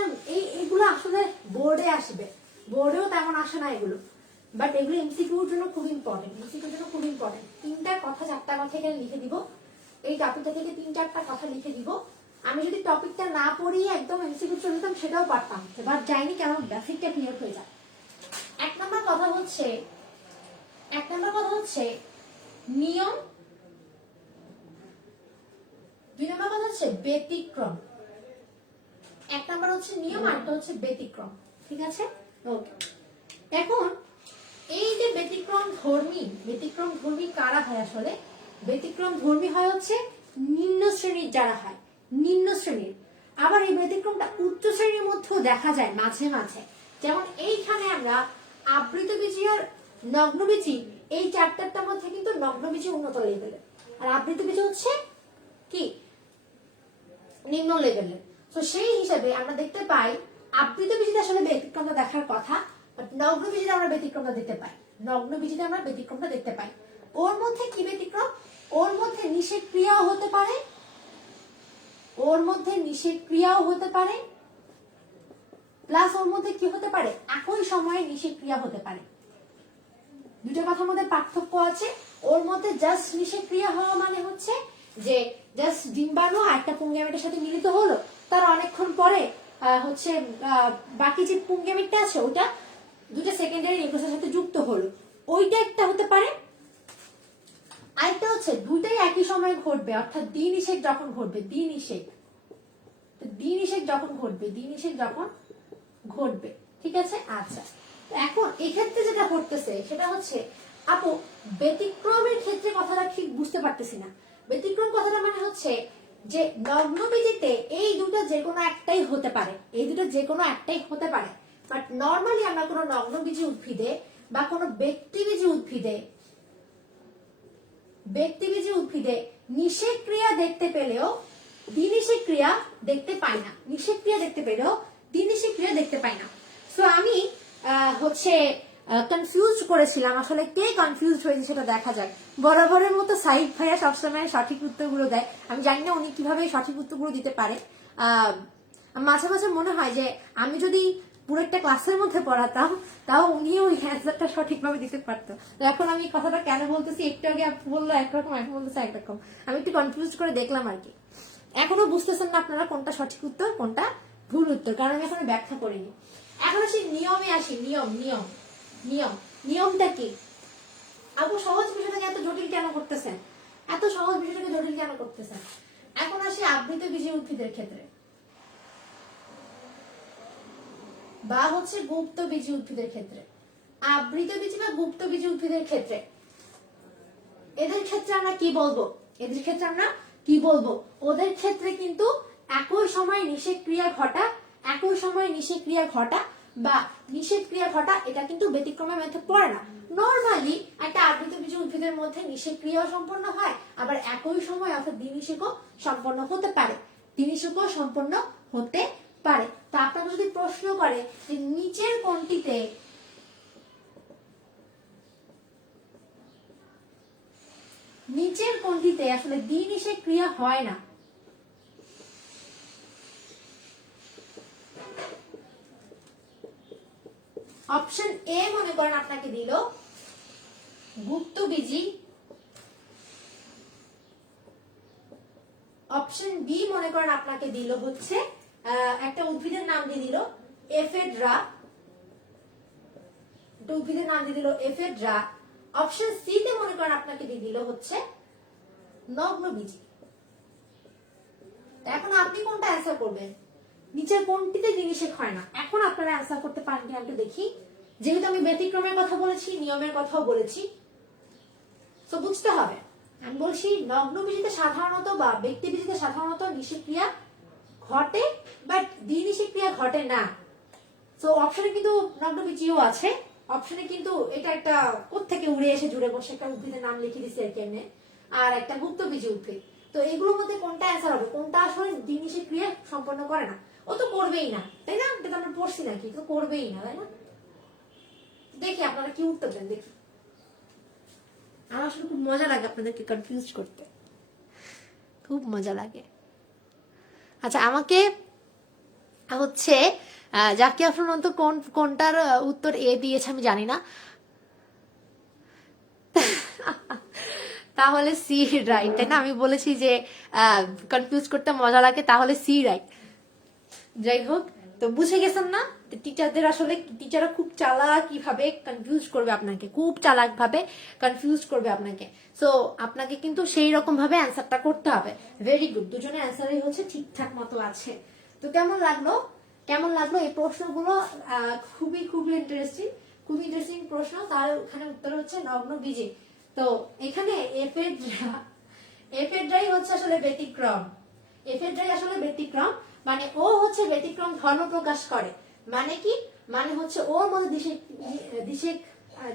এইগুলো আসলে বোর্ডে আসবে, বোর্ডেও তেমন আসে না এগুলো, বাট এগুলো এমসিকিউর জন্য খুব ইম্পর্টেন্ট, এমসিকিউর জন্য খুব ইম্পর্টেন্ট। তিনটা কথা, চারটা কথা এখানে লিখে দিব, এই টপিকটা থেকে তিন চারটা কথা লিখে দিব। আমি যদি টপিকটা না পড়িয়ে একদম এমসিকিউ চলে যেতাম সেটাও পারতাম, বাট যাইনি, কেমন বেসিকটা ক্লিয়ার হয়ে যায়। এক নম্বর কথা হচ্ছে নিয়ম, দুই নম্বর কথা হচ্ছে ব্যতিক্রম। এক নম্বর হচ্ছে নিয়ম, আরেকটা হচ্ছে ব্যতিক্রম, ঠিক আছে? ওকে, এখন এই যে ব্যতিক্রম ধর্মী কারা হয়? আসলে ব্যতিক্রম ধর্মী হয় হচ্ছে নিম্ন শ্রেণীর যারা হয়, নিম্ন শ্রেণীর। আবার এই ব্যতিক্রমটা উচ্চ শ্রেণীর মধ্যেও দেখা যায় মাঝে মাঝে। যেমন এইখানে আমরা আবৃত বীজি আর নগ্ন বীজি, এই চ্যাপ্টারটার মধ্যে কিন্তু নগ্ন বীজি উন্নত লেভেলের আর আবৃত বীজি হচ্ছে কি নিম্ন লেভেলের। তো সেই হিসাবে আমরা দেখতে পাই আবৃত বীজিতে আসলে ব্যতিক্রমটা দেখার কথা, বাট নগ্ন বীজিতে আমরা ব্যতিক্রমটা দেখতে পাই, নগ্ন বীজিতে আমরা ব্যতিক্রমটা দেখতে পাই। ওর মধ্যে কি ব্যতিক্রম? ওর মধ্যে নিষেক ক্রিয়াও হতে পারে, ওর মধ্যে নিষেক ক্রিয়াও হতে পারে, প্লাস ওর মধ্যে কি হতে পারে? একই সময়ে নিষেক ক্রিয়া হতে পারে। দুটো কথার মধ্যে পার্থক্য আছে। ওর মধ্যে জাস্ট নিষেক ক্রিয়া হওয়া মানে হচ্ছে যে জাস্ট ডিম্বাণু একটা পুংগ্যামেটের সাথে মিলিত হলো, তার অনেকক্ষণ পরে হচ্ছে বাকি যে পুংগ্যামেটটা আছে ওটা দুটো সেকেন্ডারি নিউক্লিয়াসের সাথে যুক্ত হলো, ওইটা একটা হতে পারে। আরেকটা হচ্ছে দুইটাই একই সময় ঘটবে, অর্থাৎ দ্বিনিষেক যখন ঘটবে, দ্বিনিষেক যখন ঘটবে, ঠিক আছে? আচ্ছা, এখন এক্ষেত্রে যেটা ঘটতেছে সেটা হচ্ছে আপু ব্যতিক্রমের ক্ষেত্রে কথাটা ঠিক বুঝতে পারতেছি না। ব্যতিক্রম কথাটা মানে হচ্ছে যে নগ্ন বীজিতে এই দুটো যে কোনো একটাই হতে পারে, বাট নর্মালি আমরা কোনো নগ্ন বীজি উদ্ভিদে বা কোনো ব্যক্তি বীজি উদ্ভিদে নিষেক ক্রিয়া দেখতে পেলেও দ্বিনিষেক ক্রিয়া দেখতে পাই না, নিষেক ক্রিয়া দেখতে পেলেও দ্বিনিষেক ক্রিয়া দেখতে পাই না। সো আমি হচ্ছে কনফিউজ করেছিলাম, আসলে কে কনফিউজ হয়েছে সেটা দেখা যাক। বরাবরের মতো সাইদ ভাইয়া সবসময় সঠিক উত্তরগুলো দেয়, আমি জানি না উনি কিভাবে সঠিক উত্তরগুলো দিতে পারে। মাঝে মাঝে মনে হয় যে আমি যদি পুরো একটা ক্লাসের মধ্যে পড়াতাম তাও উনিও ওই অ্যান্সারটা সঠিকভাবে দিতে পারতো। তো এখন আমি কথাটা কেন বলতেছি, একটু আগে বললো একরকম, এখন বলতেছে একরকম, আমি একটু কনফিউজ করে দেখলাম আর কি। এখনো বুঝতেছেন না আপনারা কোনটা সঠিক উত্তর কোনটা ভুল উত্তর, কারণ আমি এখনো ব্যাখ্যা করিনি। এখন আসি নিয়মে আসি। নিয়ম নিয়ম নিয়ম নিয়মটা কি? আপু সহজ বিষয়টাকে এত জটিল কেন করতেছেন? এত সহজ বিষয়টাকে জটিল কেন করতেছেন? এখন আসি আবৃত বীজী উদ্ভিদের ক্ষেত্রে বা হচ্ছে গুপ্ত বীজী উদ্ভিদের ক্ষেত্রে। আবৃত বীজী বা গুপ্ত বীজী উদ্ভিদের ক্ষেত্রে এদের ক্ষেত্রে আমরা কি বলবো? এদের ক্ষেত্রে আমরা কি বলবো? ওদের ক্ষেত্রে কিন্তু একই সময় নিষেক ক্রিয়া ঘটা, একই সময় নিষেক ক্রিয়া ঘটা বা নিষেধ ক্রিয়া ঘটা, এটা কিন্তু ব্যতিক্রমের মধ্যে পড়ে না। নরমালি একটা আবৃত বীজী উদ্ভিদের মধ্যে নিষেক ক্রিয়াও সম্পন্ন হয়, আবার একই সময় অর্থাৎ দ্বিনিষেকও সম্পন্ন হতে পারে, দ্বিনিষেকও সম্পন্ন হতে পারে। তো আপনাকে যদি প্রশ্ন করে যে নিচের কোনটিতে আসলে দ্বিনিষেক ক্রিয়া হয় না, অপশন এ মনে করেন আপনাকে দিল গুপ্ত বীজী, অপশন বি মনে করেন আপনাকে দিল হচ্ছে একটা উদ্ভিদের নাম দিয়ে দিল এফেড্রা, একটা উদ্ভিদের নাম দিয়ে দিল এফেড্রা। অপশন সি তে মনে করেন আপনাকে দিয়ে দিল হচ্ছে নগ্ন বীজী। এখন আপনি কোনটা অ্যান্সার করবেন? নিচের কোনটিতে দ্বিনিষেক হয় না? এখন আপনারা অ্যান্সার করতে পারেন কি আমি দেখি। যেহেতু আমি ব্যতিক্রমের কথা বলেছি, নিয়মের কথাও বলেছি, তো বুঝতে হবে। আমি বলছি নগ্ন বীজীতে সাধারণত বা ব্যক্তি বীজীতে সাধারণত নিষেক ক্রিয়া ঘটে, বাট দ্বিনিষেক ক্রিয়া ঘটে না। তো অপশনে কিন্তু নগ্ন বীজীও আছে, অপশনে কিন্তু এটা একটা কোত্থেকে উড়ে এসে জুড়ে বসে একটা উদ্ভিদের নাম লিখে দিচ্ছে আর কেমনে, আর একটা গুপ্ত বীজী উদ্ভিদ। তো এগুলোর মধ্যে কোনটা অ্যান্সার হবে? কোনটা আসলে দ্বিনিষেক ক্রিয়া সম্পন্ন করে না? ও তো করবেই না, তাই না? এটা তো আমরা পড়ছি নাকি, তো করবেই না, তাই না? দেখি আপনারা কি উত্তর দেন দেখি। আমার আসলে খুব মজা লাগে আপনাদেরকে কনফিউজ করতে, খুব মজা লাগে। আচ্ছা, আমাকে হচ্ছে জাকিয়া ফ্রন্ত কোনটার উত্তর এ দিয়েছে আমি জানি না, তাহলে সি রাইট, তাই না? আমি বলেছি যে কনফিউজ করতে মজা লাগে, তাহলে সি রাইট। যাই হোক, তো বুঝে গেছেন না টিচারদের আসলে, টিচাররা খুব চালাক কিভাবে কনফিউজ করবে আপনাকে, খুব চালাক ভাবে কনফিউজ করবে আপনাকে। সো আপনাকে কিন্তু সেই রকম ভাবে অ্যান্সারটা করতে হবে। ভেরি গুড, দুজনের অ্যান্সারই হচ্ছে ঠিকঠাক মতো আছে। তো কেমন লাগলো, কেমন লাগলো এই প্রশ্নগুলো? খুবই খুবই ইন্টারেস্টিং, খুবই ইন্টারেস্টিং প্রশ্ন। তার ওখানে উত্তর হচ্ছে নগ্ন বীজী। তো এখানে এফেড্রাই হচ্ছে আসলে ব্যতিক্রম, এফেড্রাই আসলে ব্যতিক্রম। মানে ও হচ্ছে ব্যতিক্রম ধর্ম প্রকাশ করে। মানে কি? মানে হচ্ছে ওর মধ্যে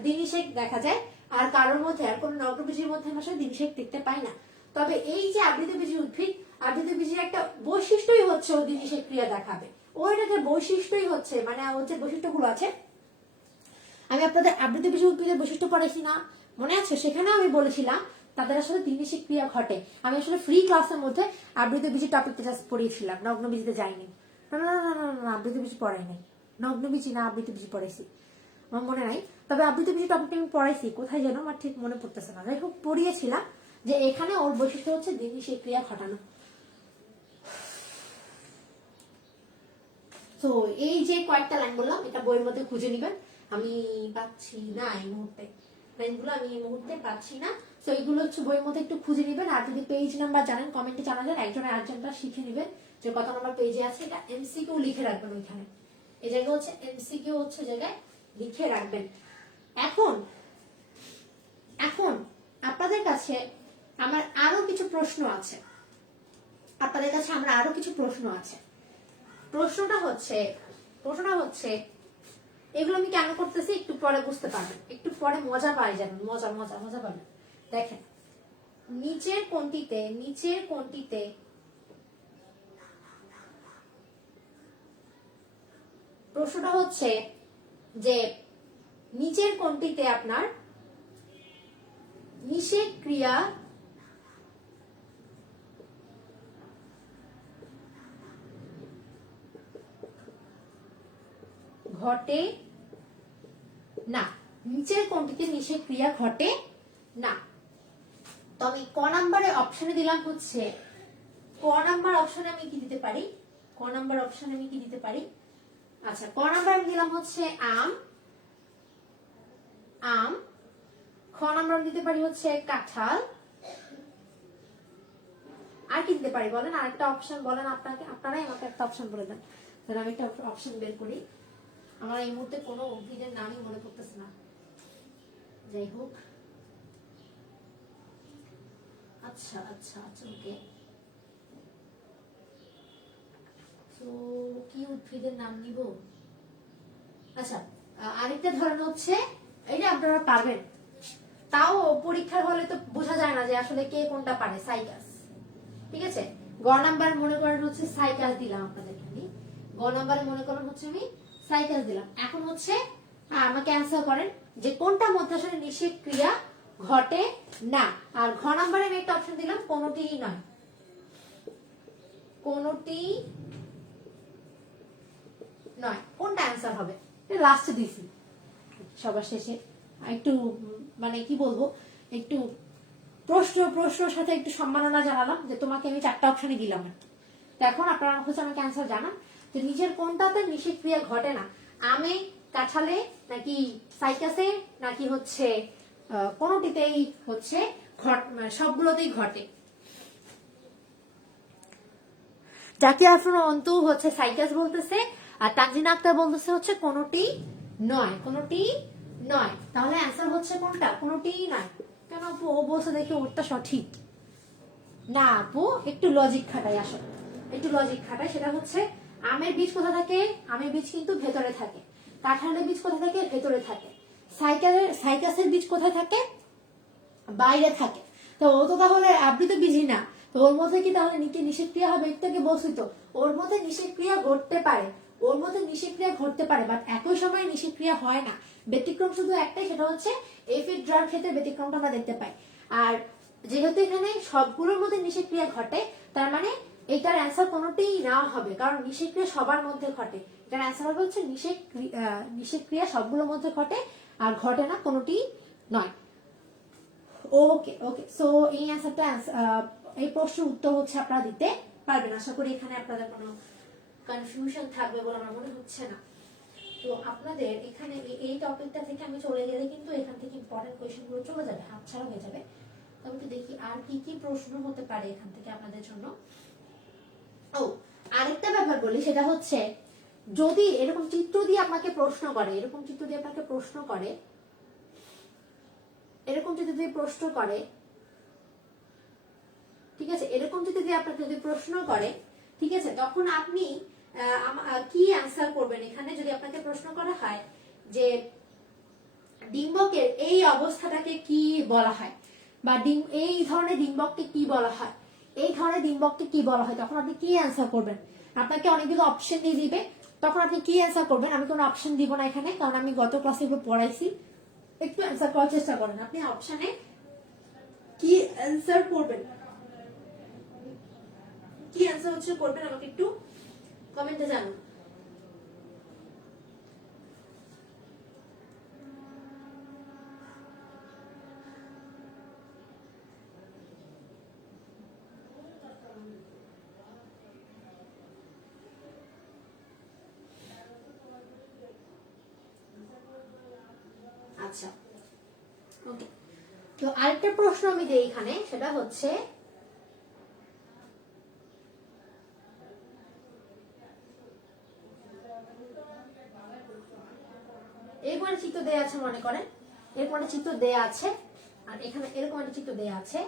দ্বিনিষেক দেখা যায়, আর কারোর মধ্যে, আর কোন নগ্ন বীজীর মধ্যে আমরা আসলে দ্বিনিষেক দেখতে পাই না। তবে এই যে আবৃত বীজী উদ্ভিদ, আবৃত বীজীর একটা বৈশিষ্ট্যই হচ্ছে ও দ্বিনিষেক ক্রিয়া দেখাবে। ও এটাকে বৈশিষ্ট্যই হচ্ছে, মানে ওর যে বৈশিষ্ট্যগুলো আছে, আমি আপনাদের আবৃত বীজী উদ্ভিদের বৈশিষ্ট্য পড়াইছি না, মনে আছে? সেখানেও আমি বলেছিলাম তাদের আসলে দ্বিনিষেক ক্রিয়া ঘটে। আমি আসলে ফ্রি ক্লাসের মধ্যে আবৃত বীজী টপিকটা জাস্ট পড়িয়েছিলাম, নগ্ন বীজীতে যাইনি। না না না না না, আবৃত বীজী পড়াই নাই, নগ্ন বীজী না আবৃত বীজী পড়াইছি, আমার মনে নাই। তবে আবৃত বীজী টপিকটা আমি পড়াইছি, কোথায় যেন আমার ঠিক মনে পড়তেছে না। যাই হোক, পড়িয়েছিলাম যে এখানে ওর বৈশিষ্ট্য হচ্ছে দ্বিনিষেক ক্রিয়া ঘটানো। তো এই যে কয়েকটা লাইন বললাম, এটা বইয়ের মধ্যে খুঁজে নিবেন। আমি পাচ্ছি না এই মুহূর্তে, লাইনগুলো আমি এই মুহূর্তে পাচ্ছি না। তো এইগুলো হচ্ছে বইয়ের মধ্যে একটু খুঁজে নিবেন। আর যদি পেজ নাম্বার জানেন কমেন্টে জানাবেন, একজন আরেকজনটা শিখে নিবেন যে কত নাম্বার পেজে আছে। এটা এমসিকিউ লিখে রাখবেন ওইখানে, এই জায়গায় হচ্ছে এমসিকিউ হচ্ছে জায়গায় লিখে রাখবেন। এখন এখন আপনাদের কাছে আমার আরো কিছু প্রশ্ন আছে, আপনাদের কাছে আমরা আরো কিছু প্রশ্ন আছে। প্রশ্নটা হচ্ছে এগুলো আমি কেন করতেছি একটু পরে বুঝতে পারবেন, একটু পরে মজা পাই যাবেন, মজা মজা মজা পাবেন। দেখেন, নিচের কোনটিতে প্রশ্নটা হচ্ছে যে নিচের কোনটিতে আপনার নিষেক ক্রিয়া ঘটে না, নিচের কোনটিতে নিষেক ক্রিয়া ঘটে না। তো আমি ক নাম্বারে অপশনে দিলাম হচ্ছে, ক নাম্বার অপশনে আমি কি দিতে পারি, ক নাম্বার অপশনে আমি কি দিতে পারি, আচ্ছা, ক নাম্বার আমি দিলাম হচ্ছে আম, আম। খ নাম্বার আমি দিতে পারি হচ্ছে কাঁঠাল। আর কি দিতে পারি বলেন, আরেকটা অপশন বলেন, আপনারাই আমাকে একটা অপশন বলে দেন, তাহলে আমি একটা অপশন বের করি। আমার এই মুহূর্তে কোনো উদ্ভিদের নামই মনে পড়তেছে না, যাই হোক। আচ্ছা আচ্ছা আচ্ছা, ওকে। তো কি উদ্ভিদের নাম নিব? আচ্ছা, আরেকটা ধরন হচ্ছে, এইটা আপনারা পারবেন, তাও পরীক্ষার হলে তো বোঝা যায় না যে আসলে কে কোনটা পারে। সাইকাস, ঠিক আছে। গ নাম্বার মনে করেন হচ্ছে সাইকাস দিলাম আপনাদেরকে আমি, গ নাম্বারে মনে করেন হচ্ছে আমি সাইকাস দিলাম। এখন হচ্ছে আমাকে অ্যান্সার করেন যে কোনটা মধ্যে আসলে নিষেধ ক্রিয়া ঘটে না। আর ঘ নাম্বারে আমি একটা অপশন দিলাম কোনটিই নয়, কোনটি নয়, কোনটা অ্যান্সার হবে? লাস্টে দিছি সবার শেষে, একটু মানে কি বলবো, একটু প্রশ্নের সাথে একটু সম্মাননা জানালাম যে তোমাকে আমি 4টা অপশনে দিলাম। তো এখন আপনারা হচ্ছে আমাকে অ্যান্সার জানান যে নিচের কোনটাতে নিষেধ ক্রিয়া ঘটে না, আমে, কাঁঠালে, নাকি সাইকাসে, নাকি হচ্ছে কোনটিতেই হচ্ছে সবগুলোতেই ঘটে। জাকির আফরোন অন্তু হচ্ছে সাইকাস বলতেছে, আর তানজিনা আক্তার বলতেছে হচ্ছে কোনটি নয়, কোনটি নয়। তাহলে অ্যান্সার হচ্ছে কোনটা? কোনটি নয়। কেন আপু ও বলছে দেখে ওরটা সঠিক? না আপু, একটু লজিক খাটাই, আসলে একটু লজিক খাটাই। সেটা হচ্ছে আমের বীজ কোথা থাকে? আমের বীজ কিন্তু ভেতরে থাকে। কাঁঠালের বীজ কোথা থাকে? ভেতরে থাকে। সাইকাসের বীজ কোথায় থাকে? বাইরে থাকে। তো ও তো তাহলে আবৃত বীজই না, তো ওর মধ্যে কি তাহলে নিষেধক্রিয়া হবে? একটাকে বলছি তো, ওর মধ্যে নিষেধক্রিয়া ঘটতে পারে, ওর মধ্যে নিষেধক্রিয়া ঘটতে পারে, বাট একই সময় নিষেধক্রিয়া হয় না। ব্যতিক্রম শুধু একটাই, সেটা হচ্ছে এফিড ড্রার ক্ষেত্রে ব্যতিক্রমটা আমরা দেখতে পাই। আর যেহেতু এখানে সবগুলোর মধ্যে নিষেধক্রিয়া ঘটে, তার মানে এটার অ্যান্সার কোনোটিই না হবে, কারণ নিষেধক্রিয়া সবার মধ্যে ঘটে। এটার অ্যান্সার হবে হচ্ছে নিষেধক্রিয়া সবগুলোর মধ্যে ঘটে, আর ঘটে না কোনোটি নয়। ওকে ওকে, সো এই অ্যান্সারটা, এই প্রশ্নের উত্তর হচ্ছে আপনারা দিতে পারবেন। আশা করি এখানে আপনাদের কোনো কনফিউশন থাকবে বলে আমার মনে হচ্ছে না। তো আপনাদের এখানে এই টপিকটা থেকে আমি চলে গেলে কিন্তু এখান থেকে ইম্পর্টেন্ট কোয়েশ্চেন গুলো চলে যাবে, হাতছাড়া হয়ে যাবে। তবে একটু দেখি আর কি কি প্রশ্ন হতে পারে এখান থেকে আপনাদের জন্য। ও, আরেকটা ব্যাপার বলি, সেটা হচ্ছে যদি এরকম চিত্র দিয়ে আপনাকে প্রশ্ন করে, এরকম চিত্র দিয়ে আপনাকে প্রশ্ন করে, এরকম যদি প্রশ্ন করে, ঠিক আছে, এরকম যদি আপনাকে যদি প্রশ্ন করে, ঠিক আছে, তখন আপনি কি অ্যান্সার করবেন? এখানে যদি আপনাকে প্রশ্ন করা হয় যে ডিম্বকের এই অবস্থাটাকে কি বলা হয়, বা এই ধরনের ডিম্বককে কি বলা হয়, এই ধরনের ডিম্বককে কি বলা হয়, তখন আপনি কি অ্যান্সার করবেন? আপনাকে অনেকগুলো অপশন দিয়ে দিবে, তখন আপনি কি অ্যান্সার করবেন? আমি কোনো অপশন দিব না এখানে, কারণ আমি গত ক্লাসে এগুলো পড়াইছি। একটু অ্যান্সার করার চেষ্টা করেন, আপনি অপশনে কি অ্যান্সার করবেন, কি অ্যান্সার হচ্ছে করবেন, আমাকে একটু কমেন্টে জানান। আচ্ছা, ওকে। তো আরেকটা প্রশ্ন আমি দিই এখানে, সেটা হচ্ছে এরকম একটা চিত্র দেয়া আছে, মনে করেন এরকম একটা চিত্র দেয়া আছে, আর এখানে এরকম একটা চিত্র দেয়া আছে,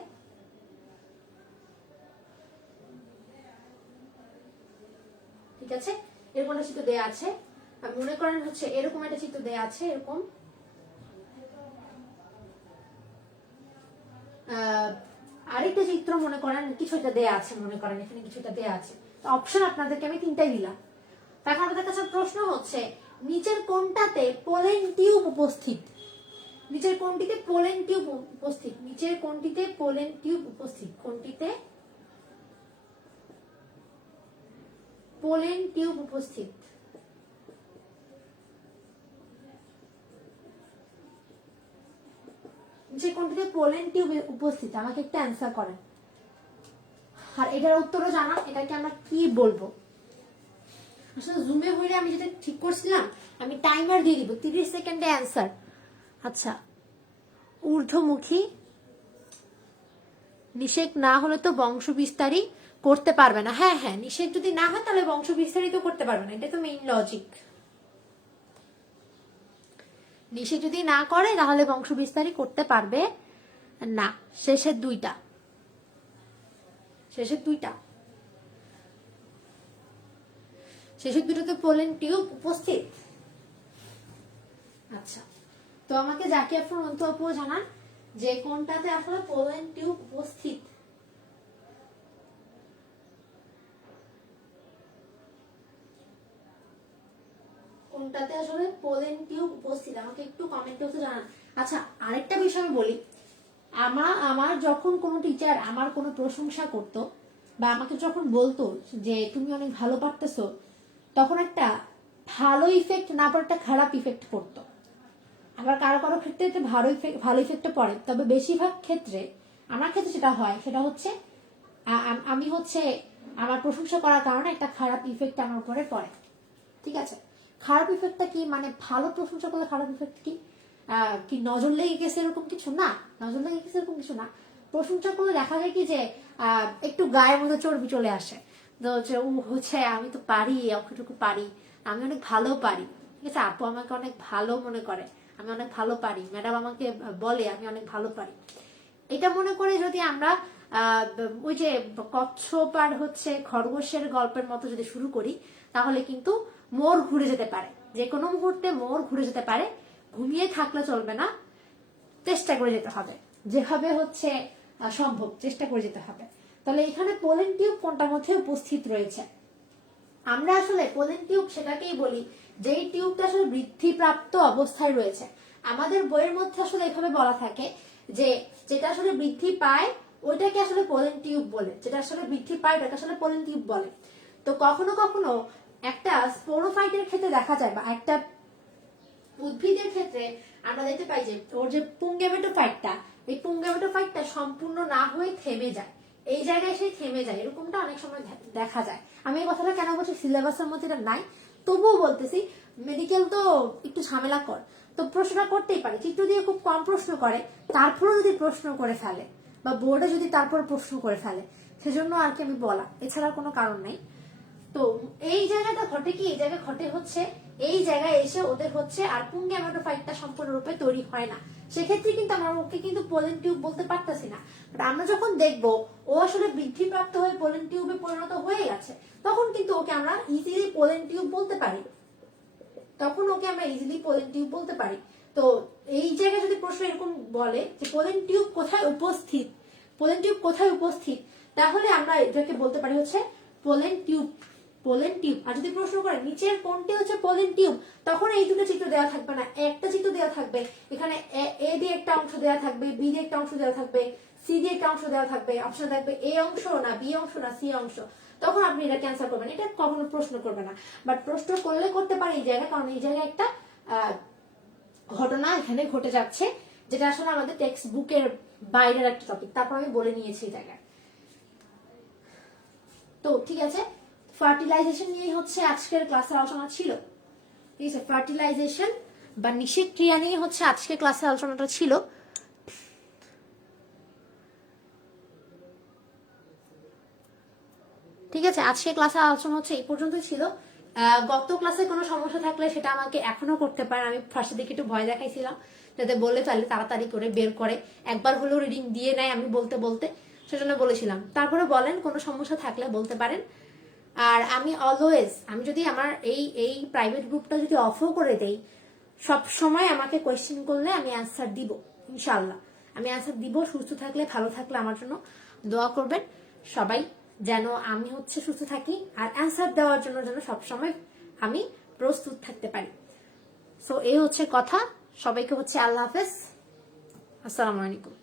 ঠিক আছে, এরকম একটা চিত্র দেয়া আছে। আর মনে করেন হচ্ছে এরকম একটা চিত্র দেয়া আছে, এরকম আরেকটা চিত্র মনে করেন কিছু একটা দেয়া আছে, মনে করেন এখানে কিছু একটা দেয়া আছে। অপশন আপনাদেরকে আমি 3টাই দিলাম। তারপর আমাদের কাছে প্রশ্ন হচ্ছে নিচের কোনটাতে পোলেন টিউব উপস্থিত? নিচের কোনটিতে পোলেন টিউব উপস্থিত? নিচের কোনটিতে পোলেন টিউব উপস্থিত? কোনটিতে পোলেন টিউব উপস্থিত? নিচের কোনটিতে পোলেন টিউব উপস্থিত? আমাকে একটা অ্যান্সার করেন, আর এটার উত্তরও জানান, এটাকে আমরা কি বলবো। আসলে জুমে হইলে আমি যেটা ঠিক করছিলাম, আমি টাইমার দিয়ে দিব 30 সেকেন্ডে অ্যান্সার। আচ্ছা, ঊর্ধ্বমুখী নিষেক না হলে তো বংশ বিস্তারই করতে পারবে না। হ্যাঁ হ্যাঁ, নিষেক যদি না হয় তাহলে বংশ বিস্তারিত করতে পারবে না, এটা তো মেইন লজিক। নিষেক যদি না করে তাহলে বংশ বিস্তারই করতে পারবে না। শেষের দুইটা, শেষের দুটোতে পোলেন টিউব উপস্থিত। আচ্ছা, তো আমাকে জাকিয়া ফ্রন্ট আপু জানান যে কোনটাতে আসলে পোলেন টিউব উপস্থিত। কোনটাতে আসলে পোলেন টিউব উপস্থিত আমাকে একটু কমেন্ট বক্সে জানান। আচ্ছা, আরেকটা বিষয় বলি, আমার যখন কোনো টিচার আমার কোনো প্রশংসা করতো বা আমাকে যখন বলতো যে তুমি অনেক ভালো পারতেছো, তখন একটা ভালো ইফেক্ট না পড়ে একটা খারাপ ইফেক্ট পড়তো। আবার কারো কারো ক্ষেত্রে এটা ভালো ইফেক্টে পড়ে, তবে বেশিরভাগ ক্ষেত্রে আমার ক্ষেত্রে যেটা হয় সেটা হচ্ছে আমি হচ্ছে আমার প্রশংসা করার কারণে একটা খারাপ ইফেক্ট আমার উপরে পড়ে। ঠিক আছে, খারাপ ইফেক্টটা কি, মানে ভালো প্রশংসা করলে খারাপ ইফেক্ট কি, কি নজর লেগে গেছে এরকম কিছু না, নজর লেগে গেছে এরকম কিছু না। প্রশংসা করলে দেখা যায় কি যে একটু গায়ের মধ্যে চর্বি চলে আসে, তো হচ্ছে আমি তো পারি, অতটুকু পারি, আমি অনেক ভালো পারি। ঠিক আছে, আপু আমাকে অনেক ভালো মনে করে, আমি অনেক ভালো পারি, ম্যাডাম আমাকে বলে আমি অনেক ভালো পারি। এটা মনে করে যদি আমরা ওই যে কচ্ছপ আর হচ্ছে খরগোশের গল্পের মতো যদি শুরু করি, তাহলে কিন্তু মোড় ঘুরে যেতে পারে, যে কোনো মুহূর্তে মোড় ঘুরে যেতে পারে। ঘুমিয়ে থাকলে চলবে না, চেষ্টা করে যেতে হবে, যেভাবে হচ্ছে সম্ভব চেষ্টা করে যেতে হবে। তাহলে এখানে পোলেন টিউব কোনটার মধ্যে উপস্থিত রয়েছে? আমরা আসলে পোলেন টিউব সেটাকেই বলি যেই টিউবটা আসলে বৃদ্ধিপ্রাপ্ত অবস্থায় রয়েছে। আমাদের বইয়ের মধ্যে আসলে এভাবে বলা থাকে যে যেটা আসলে বৃদ্ধি পায় ওইটাকে আসলে পোলেন টিউব বলে, যেটা আসলে বৃদ্ধি পায় ওটাকে আসলে পোলেন টিউব বলে। তো কখনো কখনো একটা স্পোরোফাইটের ক্ষেত্রে দেখা যায়, বা একটা উদ্ভিদের ক্ষেত্রে আমরা দেখতে পাই যে ওর যে পুংগেমেটোফাইটটা, এই পুংগেমেটোফাইটটা সম্পূর্ণ না হয়ে থেমে যায়, এই জায়গায় সে থেমে যায়, এরকমটা অনেক সময় দেখা যায়। আমি এই কথাটা কেন বলছি, সিলেবাসের মধ্যে এটা নাই, তবুও বলতেছি। মেডিকেল তো একটু ঝামেলা কর, তো প্রশ্নটা করতেই পারে, চিত্র দিয়ে খুব কম প্রশ্ন করে, তারপরেও যদি প্রশ্ন করে ফেলে বা বোর্ডে যদি তারপর প্রশ্ন করে ফেলে, সেজন্য আর কি আমি বলা, এছাড়া কোনো কারণ নাই। তো এই জায়গাটা ঘটে কি, এই জায়গায় ঘটে হচ্ছে এই জায়গায় এসে ওদের হচ্ছে আর পুংগেমেটোফাইটটা সম্পূর্ণরূপে তৈরি হয় না, সেক্ষেত্রে কিন্তু আমরা ওকে কিন্তু পোলেন টিউব বলতে পারতেছি না। আমরা যখন দেখবো ও আসলে বৃদ্ধিপ্রাপ্ত হয়ে পোলেন টিউবে পরিণত হয়ে গেছে, তখন কিন্তু ওকে আমরা ইজিলি পোলেন টিউব বলতে পারি, তখন ওকে আমরা ইজিলি পোলেন টিউব বলতে পারি। তো এই জায়গায় যদি প্রশ্ন এরকম বলে যে পোলেন টিউব কোথায় উপস্থিত, পোলেন টিউব কোথায় উপস্থিত, তাহলে আমরা এটাকে বলতে পারি হচ্ছে পোলেন টিউব, পোলেন টিউব। আর যদি প্রশ্ন করে নিচের কোনটি হচ্ছে পোলেন টিউব, তখন এই দুটো চিত্র দেওয়া থাকবে না, একটা চিত্র দেওয়া থাকবে, এখানে এ দিয়ে একটা অংশ দেওয়া থাকবে, বি দিয়ে একটা অংশ দেওয়া থাকবে, সি দিয়ে একটা অংশ দেওয়া থাকবে, অপশন থাকবে এ অংশ না বি অংশ না সি অংশ, তখন আপনি এটা ক্যান্সেল করবেন, এটা কখনো প্রশ্ন করবে না। বাট প্রশ্ন করলে করতে পারে এই জায়গায়, কারণ এই জায়গায় একটা ঘটনা এখানে ঘটে যাচ্ছে, যেটা আসলে আমাদের টেক্সট বুকের বাইরের একটা টপিক, তারপর আমি বলে নিয়েছি এই জায়গায়। তো ঠিক আছে, ফার্টিলাইজেশন নিয়ে হচ্ছে আজকের ক্লাসের আলোচনা ছিল। ঠিক আছে, ফার্টিলাইজেশন বা নিষেক ক্রিয়া নিয়ে হচ্ছে আজকের ক্লাসের আলোচনাটা ছিল। ঠিক আছে, আজকে ক্লাসে আলোচনা হচ্ছে এই পর্যন্তই ছিল। গত ক্লাসে কোনো সমস্যা থাকলে সেটা আমাকে এখনো করতে পারেন। আমি ফার্স্টের দিকে একটু ভয় দেখাইছিলাম যাতে বললে তাহলে তাড়াতাড়ি করে বের করে একবার হলেও রিডিং দিয়ে নেয় আমি বলতে বলতে, সেজন্য বলেছিলাম। তারপরে বলেন কোনো সমস্যা থাকলে বলতে পারেন। আর আমি অলওয়েজ, আমি যদি আমার এই প্রাইভেট গ্রুপটা যদি অফও করে দেই, সব সময় আমাকে কোয়েশ্চেন করলে আমি অ্যান্সার দিব, ইনশাআল্লাহ আমি অ্যান্সার দিব। সুস্থ থাকলে ভালো থাকলে আমার জন্য দোয়া করবেন সবাই, যেন আমি হচ্ছে সুস্থ থাকি আর অ্যান্সার দেওয়ার জন্য যেন সবসময় আমি প্রস্তুত থাকতে পারি। সো এই হচ্ছে কথা, সবাইকে হচ্ছে আল্লাহ হাফেজ, আসসালামু আলাইকুম।